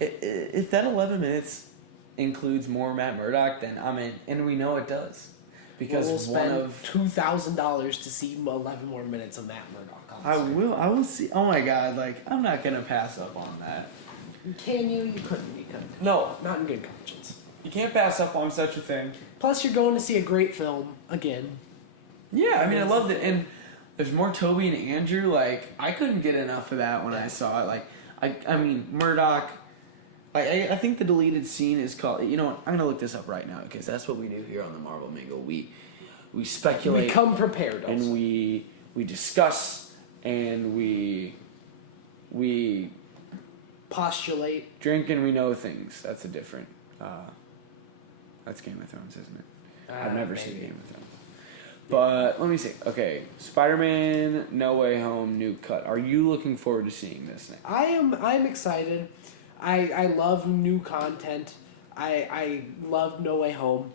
If that 11 minutes includes more Matt Murdock, then I'm in, and we know it does, because we'll spend $2,000 to see 11 more minutes of Matt Murdock. I will see. Oh my God! Like, I'm not gonna pass up on that. Can you? You couldn't. You couldn't. No, not in good conscience. You can't pass up on such a thing. Plus, you're going to see a great film again. Yeah, I mean, I loved it, and there's more Toby and Andrew. Like, I couldn't get enough of that when I saw it. Like, I mean, Murdock. I think the deleted scene is called. You know what? I'm gonna look this up right now because that's what we do here on the Marvel Mingle. We speculate. We come prepared, also. And we discuss, and we postulate. Drink and we know things. That's a different. That's Game of Thrones, isn't it? I've never seen Game of Thrones. But let me see. Okay, Spider-Man No Way Home new cut. Are you looking forward to seeing this thing? I'm excited. I love new content. I love No Way Home.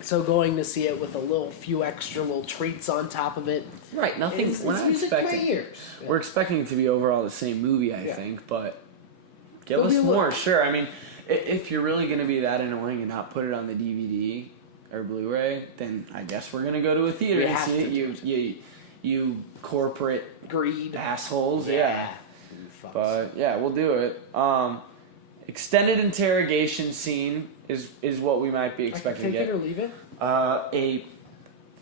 So going to see it with a few extra little treats on top of it. Right, nothing. We're not expecting. Yeah. We're expecting it to be overall the same movie, I think, but give It'll us more. Sure, I mean, if you're really gonna be that annoying and not put it on the DVD or Blu-ray, then I guess we're gonna go to a theater and see it. You corporate greed assholes. Yeah. But yeah, we'll do it. Extended interrogation scene is what we might be expecting to get. Take it or leave it. A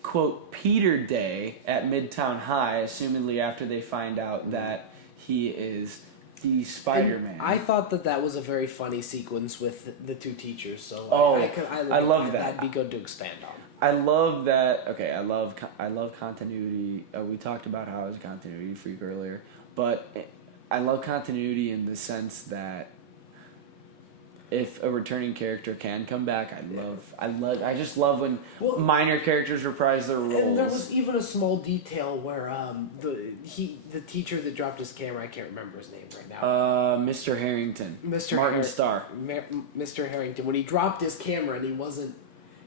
quote Peter Day at Midtown High, assumedly after they find out that he is the Spider-Man. And I thought that was a very funny sequence with the two teachers. So I love that. That'd be good to expand on. I love that. Okay, I love continuity. We talked about how I was a continuity freak earlier, but I love continuity in the sense that if a returning character can come back, I just love when minor characters reprise their roles. And there was even a small detail where the teacher that dropped his camera, I can't remember his name right now. Mr. Harrington. Martin Starr. Mr. Harrington, when he dropped his camera and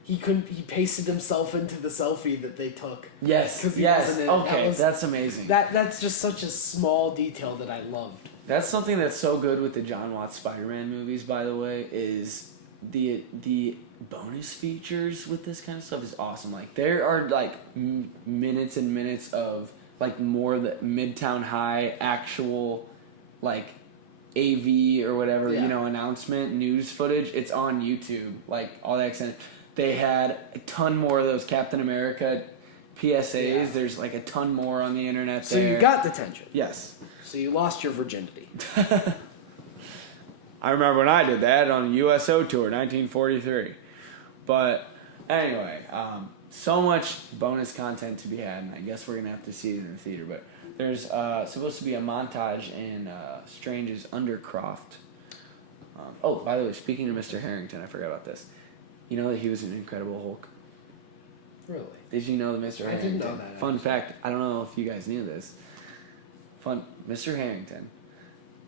he pasted himself into the selfie that they took. Yes. Okay, that's amazing. That's just such a small detail that I loved. That's something that's so good with the John Watts Spider-Man movies, by the way, is the bonus features with this kind of stuff is awesome. Like, there are, like, minutes and minutes of, like, more the Midtown High actual, like, AV or whatever, announcement, news footage. It's on YouTube, like, all that extent. They had a ton more of those Captain America PSAs. Yeah. There's, like, a ton more on the internet there. So you got detention. Yes. So you lost your virginity. I remember when I did that on a USO tour, 1943. But anyway, so much bonus content to be had, and I guess we're going to have to see it in the theater. But there's supposed to be a montage in Strange's Undercroft. Oh, by the way, speaking of Mr. Harrington, I forgot about this. You know that he was an Incredible Hulk? Really? Did you know that Mr. Harrington? I didn't know that. Fun fact, I don't know if you guys knew this. Mr. Harrington,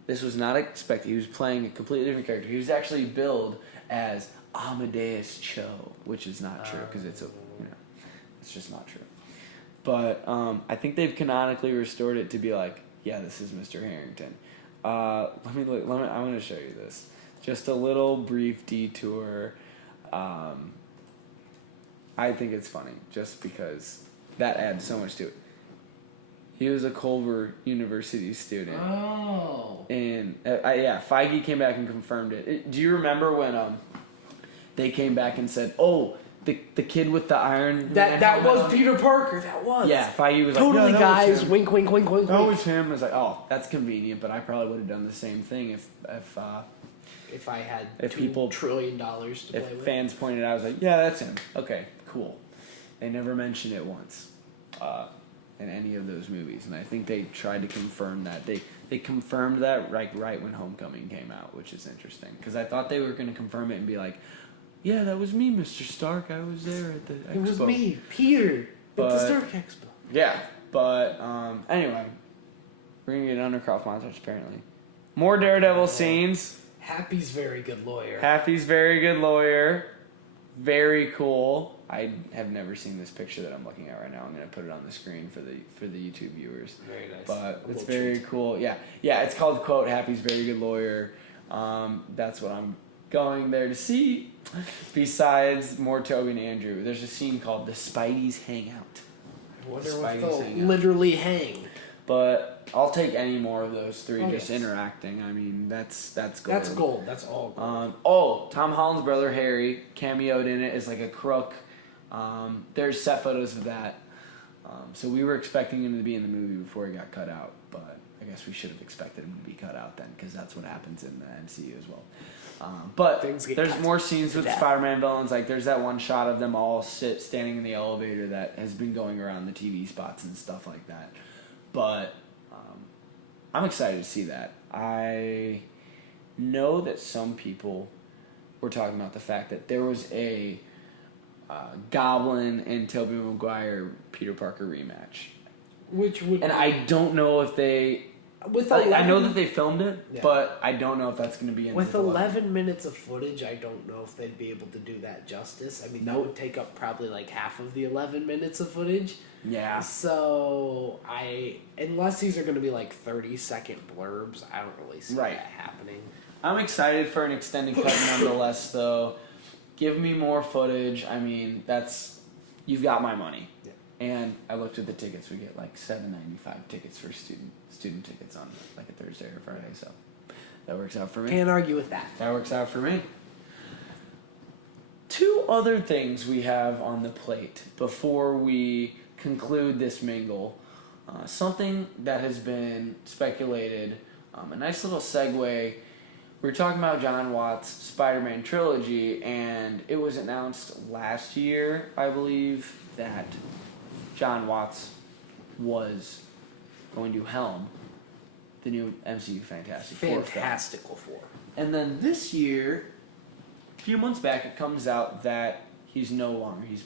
this was not expected. He was playing a completely different character. He was actually billed as Amadeus Cho, which is not true because it's just not true. But I think they've canonically restored it to be like, yeah, this is Mr. Harrington. Let me look. I'm going to show you this. Just a little brief detour. I think it's funny just because that adds so much to it. He was a Culver University student. Oh. And Feige came back and confirmed it. Do you remember when they came back and said, "Oh, the kid with the iron"? That was Peter Parker. That was. Yeah, Feige was totally, like, guys. Wink, wink, wink, wink. That was him. I was like, oh, that's convenient, but I probably would have done the same thing if I had $2 trillion to play with. If fans pointed out, I was like, yeah, that's him. Okay, cool. They never mentioned it once in any of those movies, and I think they tried to confirm that. They confirmed that right when Homecoming came out, which is interesting because I thought they were going to confirm it and be like, yeah, that was me, Mr. Stark. I was there at the expo. It was me, Peter, at the Stark Expo. Yeah, but anyway, we're going to get an Undercroft montage apparently. More Daredevil scenes. Happy's very good lawyer. Happy's very good lawyer. Very cool. I have never seen this picture that I'm looking at right now. I'm going to put it on the screen for the YouTube viewers. Very nice. But it's very cool. Yeah, it's called, quote, Happy's Very Good Lawyer. That's what I'm going there to see. Besides more Toby and Andrew, there's a scene called The Spidey's Hangout. I wonder what they'll literally hang. But I'll take any more of those three interacting. I mean, that's gold. That's gold. That's all gold. Tom Holland's brother Harry cameoed in it as like a crook. There's set photos of that. So we were expecting him to be in the movie before he got cut out, but I guess we should have expected him to be cut out then, because that's what happens in the MCU as well. But there's more scenes with Spider-Man villains. Like there's that one shot of them all standing in the elevator that has been going around the TV spots and stuff like that. But I'm excited to see that. I know that some people were talking about the fact that there was a Goblin and Tobey Maguire Peter Parker rematch. And I don't know if they... I know that they filmed it, but I don't know if that's going to be in with 11 minutes of footage. I don't know if they'd be able to do that justice. I mean, that would take up probably like half of the 11 minutes of footage. Yeah. So unless these are going to be like 30-second blurbs, I don't really see that happening. I'm excited for an extended cut nonetheless, though. Give me more footage. I mean, you've got my money. Yeah. And I looked at the tickets. We get like $7.95 tickets for student tickets on like a Thursday or Friday, so that works out for me. Can't argue with that. That works out for me. Two other things we have on the plate before we conclude this mingle. Something that has been speculated, a nice little segue. We were talking about John Watts' Spider-Man trilogy, and it was announced last year, I believe, that John Watts was going to helm the new MCU Fantastical Four. And then this year, a few months back, it comes out that he's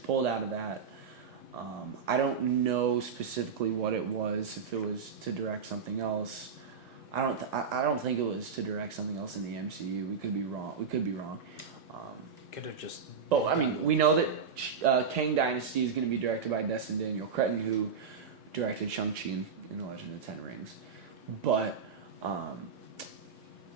pulled out of that. I don't know specifically what it was, if it was to direct something else. I don't think it was to direct something else in the MCU. We could be wrong. Could have just... But, I mean, we know that Kang Dynasty is going to be directed by Destin Daniel Cretton, who directed Shang-Chi in The Legend of the Ten Rings. But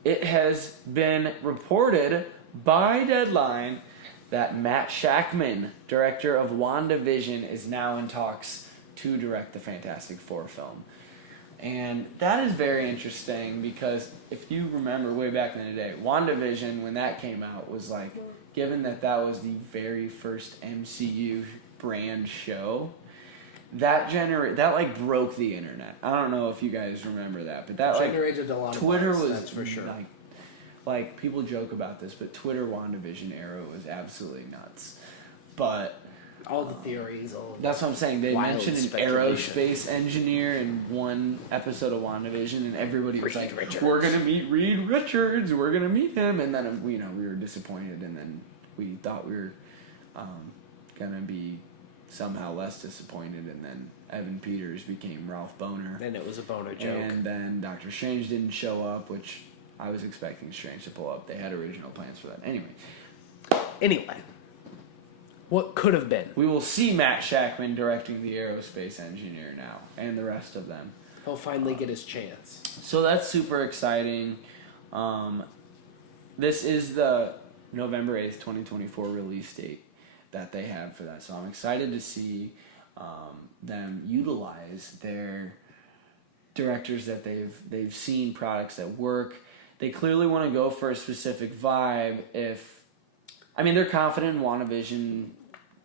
it has been reported by Deadline that Matt Shakman, director of WandaVision, is now in talks to direct the Fantastic Four film. And that is very interesting because if you remember way back in the day, WandaVision, when that came out, was like, given that was the very first MCU brand show, that broke the internet. I don't know if you guys remember that, but that generated a lot of Twitter buzz, was that's for sure. Like like, people joke about this, but Twitter WandaVision era was absolutely nuts. But all the theories, that's what I'm saying. They mentioned an speculation. aerospace engineer in one episode of WandaVision, and everybody was Reed like, Richards. "We're gonna meet Reed Richards. We're gonna meet him." And then we were disappointed, and then we thought we were gonna be somehow less disappointed, and then Evan Peters became Ralph Boner. Then it was a Boner joke. And then Doctor Strange didn't show up, which I was expecting Strange to pull up. They had original plans for that. Anyway, what could have been? We will see Matt Shakman directing the aerospace engineer now, and the rest of them. He'll finally get his chance. So that's super exciting. This is the November 8th, 2024 release date that they have for that. So I'm excited to see them utilize their directors that they've seen products that work. They clearly want to go for a specific vibe. They're confident in WandaVision.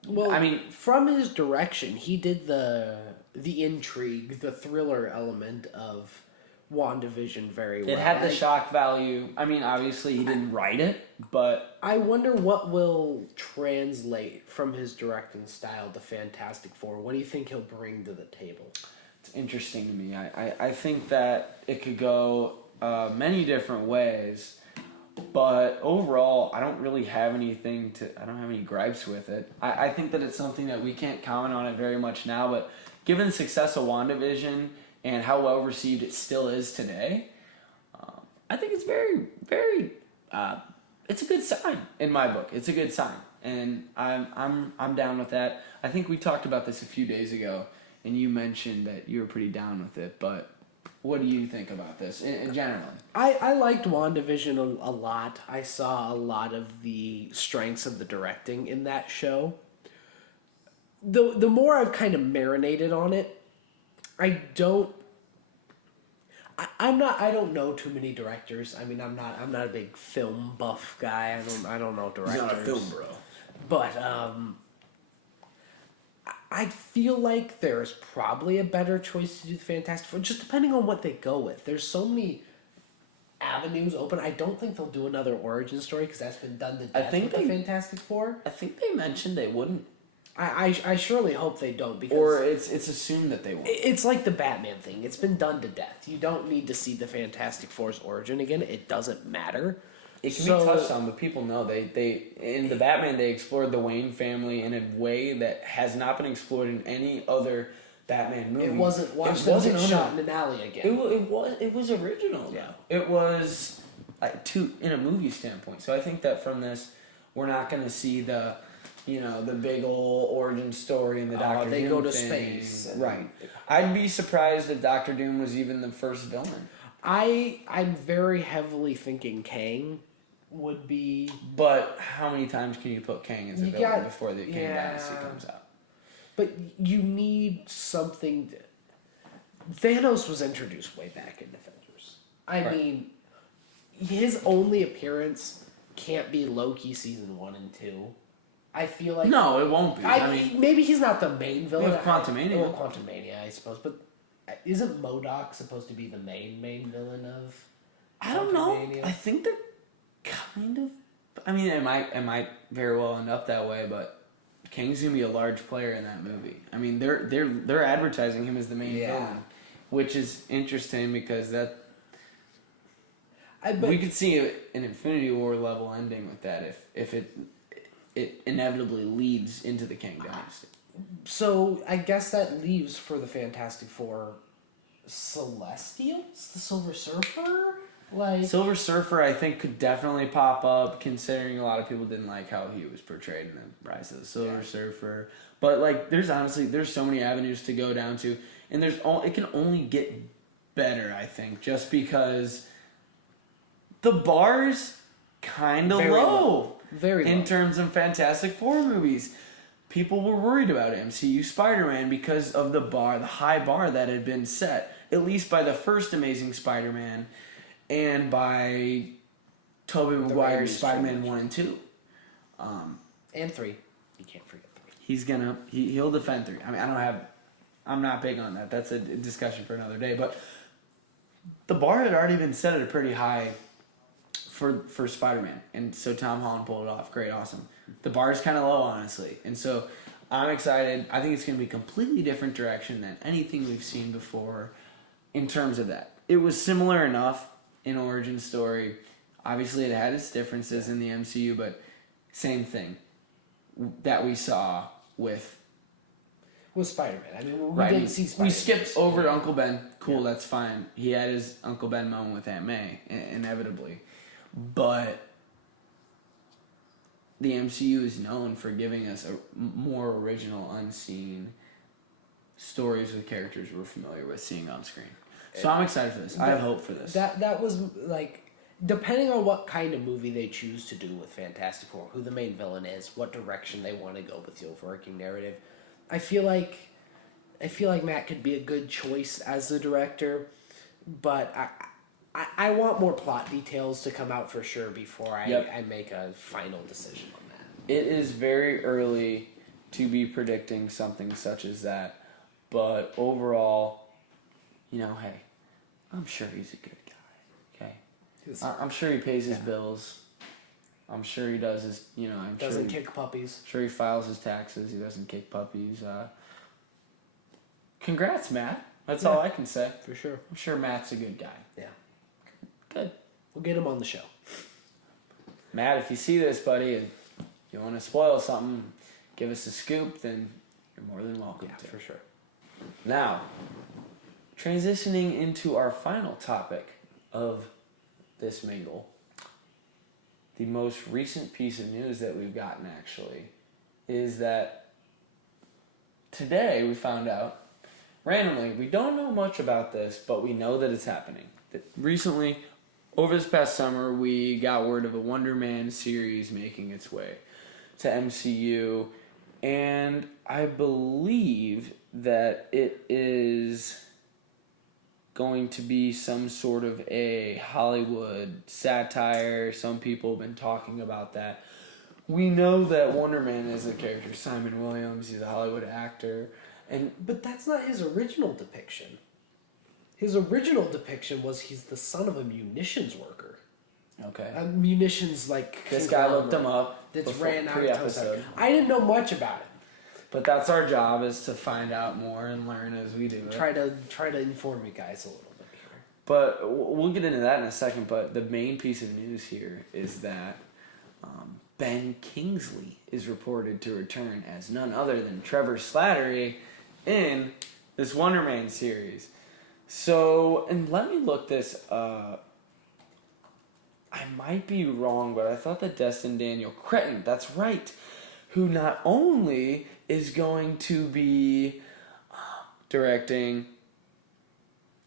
Well, from his direction, he did the intrigue, the thriller element of WandaVision very well. It had the shock value. Obviously he didn't write it, but I wonder what will translate from his directing style to Fantastic Four. What do you think he'll bring to the table? it's interesting to me. I think that it could go many different ways. But overall, I don't really have I don't have any gripes with it. I think that it's something that we can't comment on it very much now, but given the success of WandaVision and how well received it still is today, I think it's very, very, it's a good sign in my book. It's a good sign. And I'm down with that. I think we talked about this a few days ago, and you mentioned that you were pretty down with it, but what do you think about this in general? I liked WandaVision a lot. I saw a lot of the strengths of the directing in that show. The more I've kind of marinated on it, I don't know too many directors. I'm not a big film buff guy. I don't know directors. He's not a film bro. But I feel like there's probably a better choice to do the Fantastic Four, just depending on what they go with. There's so many avenues open. I don't think they'll do another origin story because that's been done to death with the Fantastic Four. I think they mentioned they wouldn't. I surely hope they don't, because or it's assumed that they won't. It's like the Batman thing. It's been done to death. You don't need to see the Fantastic Four's origin again. It doesn't matter. It can be touched on, but people know they in the Batman they explored the Wayne family in a way that has not been explored in any other Batman movie. It wasn't shot in an alley again. It was original. Yeah. It was in a movie standpoint. So I think that from this, we're not going to see the big old origin story in the Doctor Doom. They go to thing. space. Right. I'd be surprised if Doctor Doom was even the first villain. I'm very heavily thinking Kang would be. But how many times can you put Kang as a villain before the Kang Dynasty comes out? But you need something. Thanos was introduced way back in Avengers. His only appearance can't be Loki season 1 and 2. I feel like no, it won't be. Maybe he's not the main villain. We have Quantumania. Quantumania, I suppose. But isn't MODOK supposed to be the main villain of? I don't know. I think they're kind of. It might very well end up that way, but Kang's gonna be a large player in that movie. They're advertising him as the main villain, which is interesting because we could see an Infinity War level ending with that if it inevitably leads into the Kang Dynasty. So I guess that leaves for the Fantastic Four Celestials, the Silver Surfer. Silver Surfer, I think, could definitely pop up, considering a lot of people didn't like how he was portrayed in the Rise of the Silver Surfer. But there's so many avenues to go down to, and it can only get better, I think, just because the bar's kind of low. Very low. In terms of Fantastic Four movies. People were worried about MCU Spider-Man because of the high bar that had been set, at least by the first Amazing Spider-Man and by Tobey Maguire's Spider-Man 1 and 2. And 3. You can't forget 3. He'll defend 3. I'm not big on that. That's a discussion for another day. But the bar had already been set at a pretty high for Spider-Man. And so Tom Holland pulled it off. Great, awesome. The bar is kind of low, honestly. And so I'm excited. I think it's going to be a completely different direction than anything we've seen before in terms of that. It was similar enough in origin story. Obviously, it had its differences in the MCU, but same thing that we saw with Spider-Man. I mean, we didn't see Spider-Man. We skipped over to Uncle Ben. Cool, that's fine. He had his Uncle Ben moment with Aunt May, inevitably. But the MCU is known for giving us more original, unseen stories with characters we're familiar with seeing on screen. So I'm excited for this. I have hope for this. That was, like, depending on what kind of movie they choose to do with Fantastic Four, who the main villain is, what direction they want to go with the overarching narrative, I feel like Matt could be a good choice as the director, but I want more plot details to come out for sure before I make a final decision on that. It is very early to be predicting something such as that, but overall, hey, I'm sure he's a good guy. Okay, I'm sure he pays his bills. I'm sure he does his, doesn't kick puppies. Sure he files his taxes. He doesn't kick puppies. Congrats, Matt. That's all I can say. For sure. I'm sure Matt's a good guy. Yeah. Good. We'll get him on the show. Matt, if you see this, buddy, and you want to spoil something, give us a scoop, then you're more than welcome to. For sure. Now, transitioning into our final topic of this mingle, the most recent piece of news that we've gotten, actually, is that today we found out, randomly, we don't know much about this, but we know that it's happening. That recently, over this past summer, we got word of a Wonder Man series making its way to MCU, and I believe that it is going to be some sort of a Hollywood satire. Some people have been talking about that. We know that Wonder Man is a character. Simon Williams, he's a Hollywood actor. But that's not his original depiction. His original depiction was he's the son of a munitions worker. Okay. Munitions, like... This guy looked him up. That's ran out pre-episode. I didn't know much about it. But that's our job, is to find out more and learn as we do it. Try to inform you guys a little bit here. But we'll get into that in a second. But the main piece of news here is that Ben Kingsley is reported to return as none other than Trevor Slattery in this Wonder Man series. So, and let me look this up. I might be wrong, but I thought that Destin Daniel Cretton, that's right, who not only is going to be directing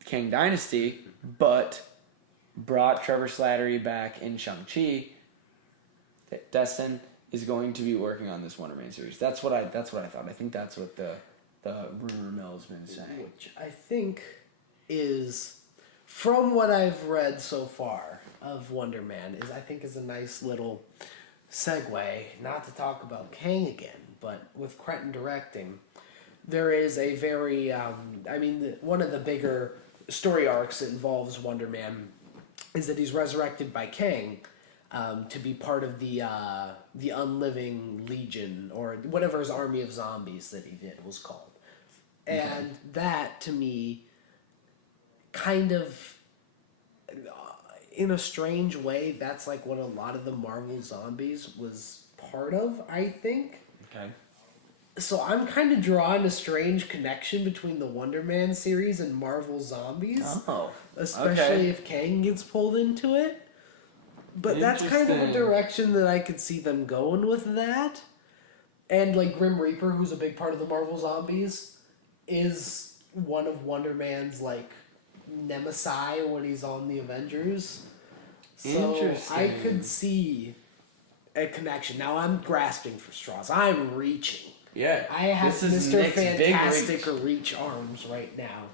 Kang Dynasty, but brought Trevor Slattery back in Shang-Chi. Destin is going to be working on this Wonder Man series. That's what I thought. I think that's what the rumor mill has been saying. Which I think is, from what I've read so far of Wonder Man, is a nice little segue, not to talk about Kang again, but with Cretton directing, there is a very, one of the bigger story arcs that involves Wonder Man is that he's resurrected by Kang to be part of the Unliving Legion, or whatever his army of zombies that he did was called. Okay. And that, to me, kind of, in a strange way, that's like what a lot of the Marvel Zombies was part of, I think. Okay. So I'm kind of drawing a strange connection between the Wonder Man series and Marvel Zombies. Oh, especially if Kang gets pulled into it. But that's kind of a direction that I could see them going with that. And like Grim Reaper, who's a big part of the Marvel Zombies, is one of Wonder Man's like nemesis when he's on the Avengers. So I could see a connection. Now I'm grasping for straws. I'm reaching. Yeah. I have Mr. Fantastic reach arms right now.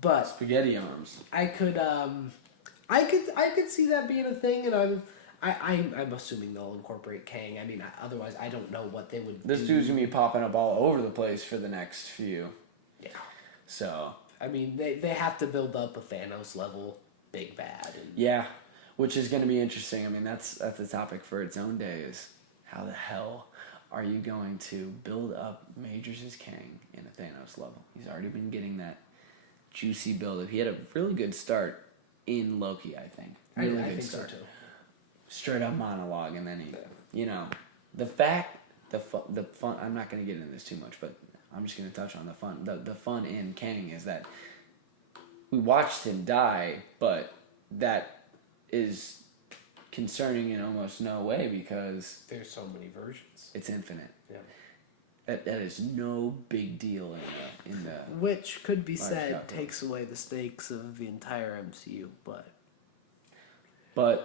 But spaghetti arms. I could see that being a thing, and I'm assuming they'll incorporate Kang. I mean, otherwise I don't know what they would do. This dude's gonna be popping up all over the place for the next few. Yeah. So I mean, they have to build up a Thanos level big bad. Yeah. which is going to be interesting. I mean, that's a topic for its own day. Is how the hell are you going to build up Majors' Kang in a Thanos level? He's already been getting that juicy build. He had a really good start in Loki, I think. Really I good think start. so too. Straight up monologue, and then he, the fun. I'm not going to get into this too much, but I'm just going to touch on the fun. The fun in Kang is that we watched him die, but that is concerning in almost no way because there's so many versions. It's infinite. Yeah. That is no big deal in the which could be said calculus. takes away the stakes of the entire MCU, but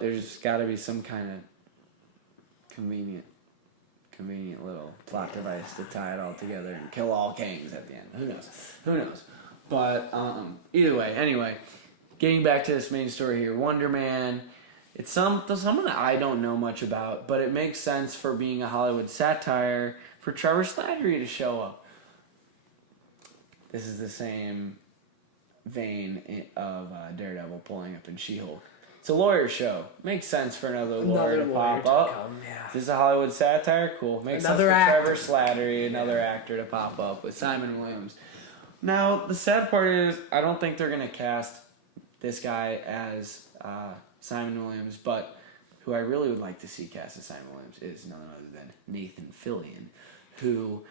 there's got to be some kind of convenient little plot device to tie it all together and kill all Kangs at the end. Who knows? But either way, anyway, getting back to this main story here, Wonder Man. It's someone that I don't know much about, but it makes sense for being a Hollywood satire for Trevor Slattery to show up. This is the same vein of Daredevil pulling up in She-Hulk. It's a lawyer show. Makes sense for another lawyer to pop up. Yeah. This is a Hollywood satire? Cool. Makes Another sense for actor. Trevor Slattery, another actor to pop up with Simon Williams. Now, the sad part is I don't think they're going to cast this guy as Simon Williams, but who I really would like to see cast as Simon Williams is none other than Nathan Fillion, who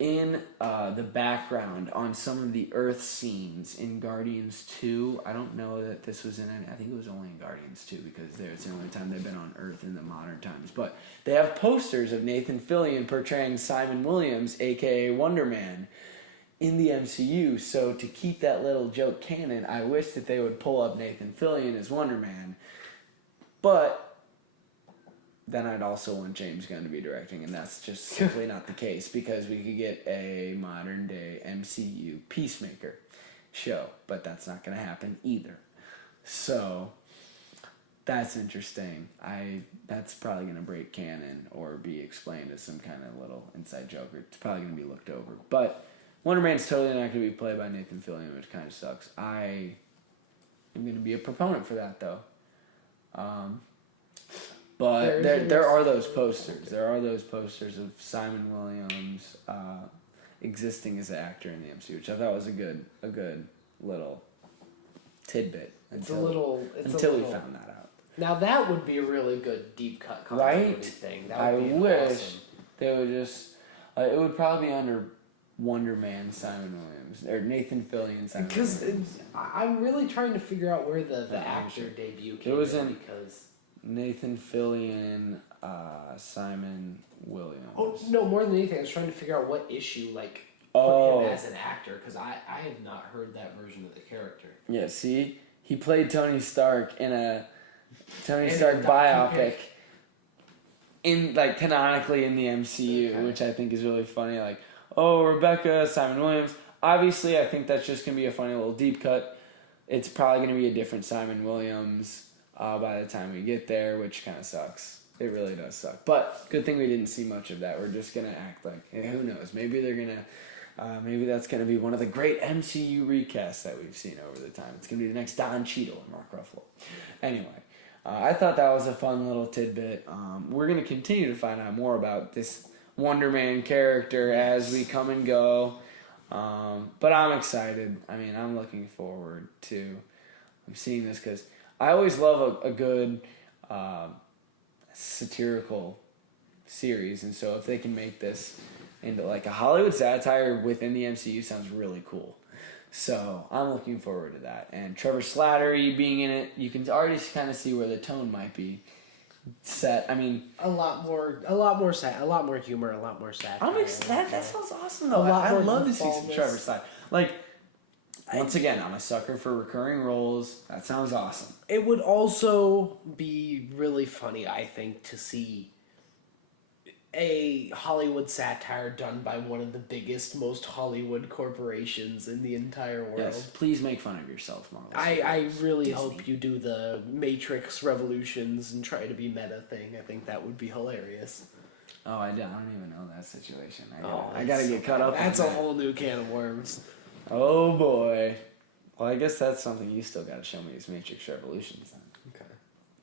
in the background on some of the Earth scenes in Guardians 2, I don't know that this was in any, I think it was only in Guardians 2 because it's the only time they've been on Earth in the modern times, but they have posters of Nathan Fillion portraying Simon Williams, aka Wonder Man, in the MCU. So to keep that little joke canon, I wish that they would pull up Nathan Fillion as Wonder Man, but then I'd also want James Gunn to be directing, and that's just simply not the case because we could get a modern day MCU Peacemaker show, but that's not going to happen either. So that's interesting. That's probably going to break canon or be explained as some kind of little inside joke. It's probably going to be looked over, but Wonder Man's totally not going to be played by Nathan Fillion, which kind of sucks. I am going to be a proponent for that, though. But there are those posters. There are those posters of Simon Williams existing as an actor in the MCU, which I thought was a good little tidbit. Until we found that out. Now that would be a really good deep cut right? thing. That I would be wish awesome. they would just. It would probably be under Wonder Man Simon Williams or Nathan Fillion Simon Williams. Because I'm really trying to figure out where the actor debut came because Nathan Fillion, Simon Williams. Oh no! More than anything, I was trying to figure out what issue put him as an actor because I have not heard that version of the character. Yeah, see, he played Tony Stark in a Stark biopic. In canonically in the MCU, which I think is really funny. Rebecca, Simon Williams. Obviously, I think that's just gonna be a funny little deep cut. It's probably gonna be a different Simon Williams by the time we get there, which kind of sucks. It really does suck. But good thing we didn't see much of that. We're just gonna act who knows? Maybe they're gonna. Maybe that's gonna be one of the great MCU recasts that we've seen over the time. It's gonna be the next Don Cheadle and Mark Ruffalo. Anyway. I thought that was a fun little tidbit. We're going to continue to find out more about this Wonder Man character as we come and go. But I'm excited. I mean, I'm looking forward to seeing this because I always love a good satirical series. And so if they can make this into a Hollywood satire within the MCU sounds really cool. So I'm looking forward to that, and Trevor Slattery being in it, you can already kind of see where the tone might be set. I mean, a lot more humor, a lot more satire. That sounds awesome though. I love to see some Trevor Slattery. Once again, I'm a sucker for recurring roles. That sounds awesome. It would also be really funny, I think, to see a Hollywood satire done by one of the biggest, most Hollywood corporations in the entire world. Yes, please make fun of yourself, Marvel. I really hope you do the Matrix Revolutions and try to be meta thing. I think that would be hilarious. Oh, I don't even know that situation. I gotta get caught up. That's a whole new can of worms. Oh boy. Well, I guess that's something you still gotta show me is Matrix Revolutions then. Okay.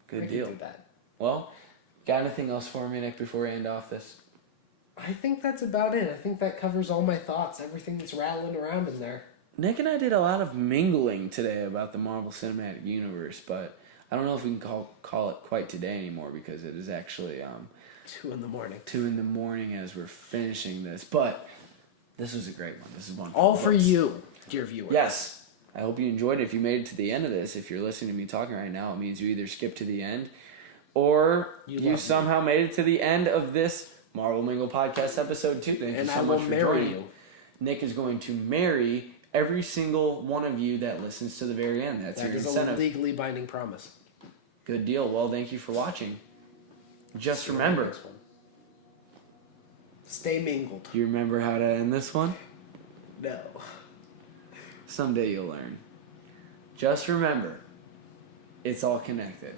Good I deal. can do that. Well, got anything else for me, Nick, before we end off this? I think that's about it. I think that covers all my thoughts. Everything that's rattling around in there. Nick and I did a lot of mingling today about the Marvel Cinematic Universe, but I don't know if we can call it quite today anymore because it is actually 2 in the morning. 2 in the morning as we're finishing this. But this was a great one. This is one. All for you, dear viewer. Yes. I hope you enjoyed it. If you made it to the end of this, if you're listening to me talking right now, it means you either skipped to the end or you somehow made it to the end of this Marvel Mingle Podcast episode 2. Thank you so much for joining. You. Nick is going to marry every single one of you that listens to the very end. That's your incentive. That is a legally binding promise. Good deal. Well, thank you for watching. Just remember. Stay mingled. Do you remember how to end this one? No. Someday you'll learn. Just remember, it's all connected.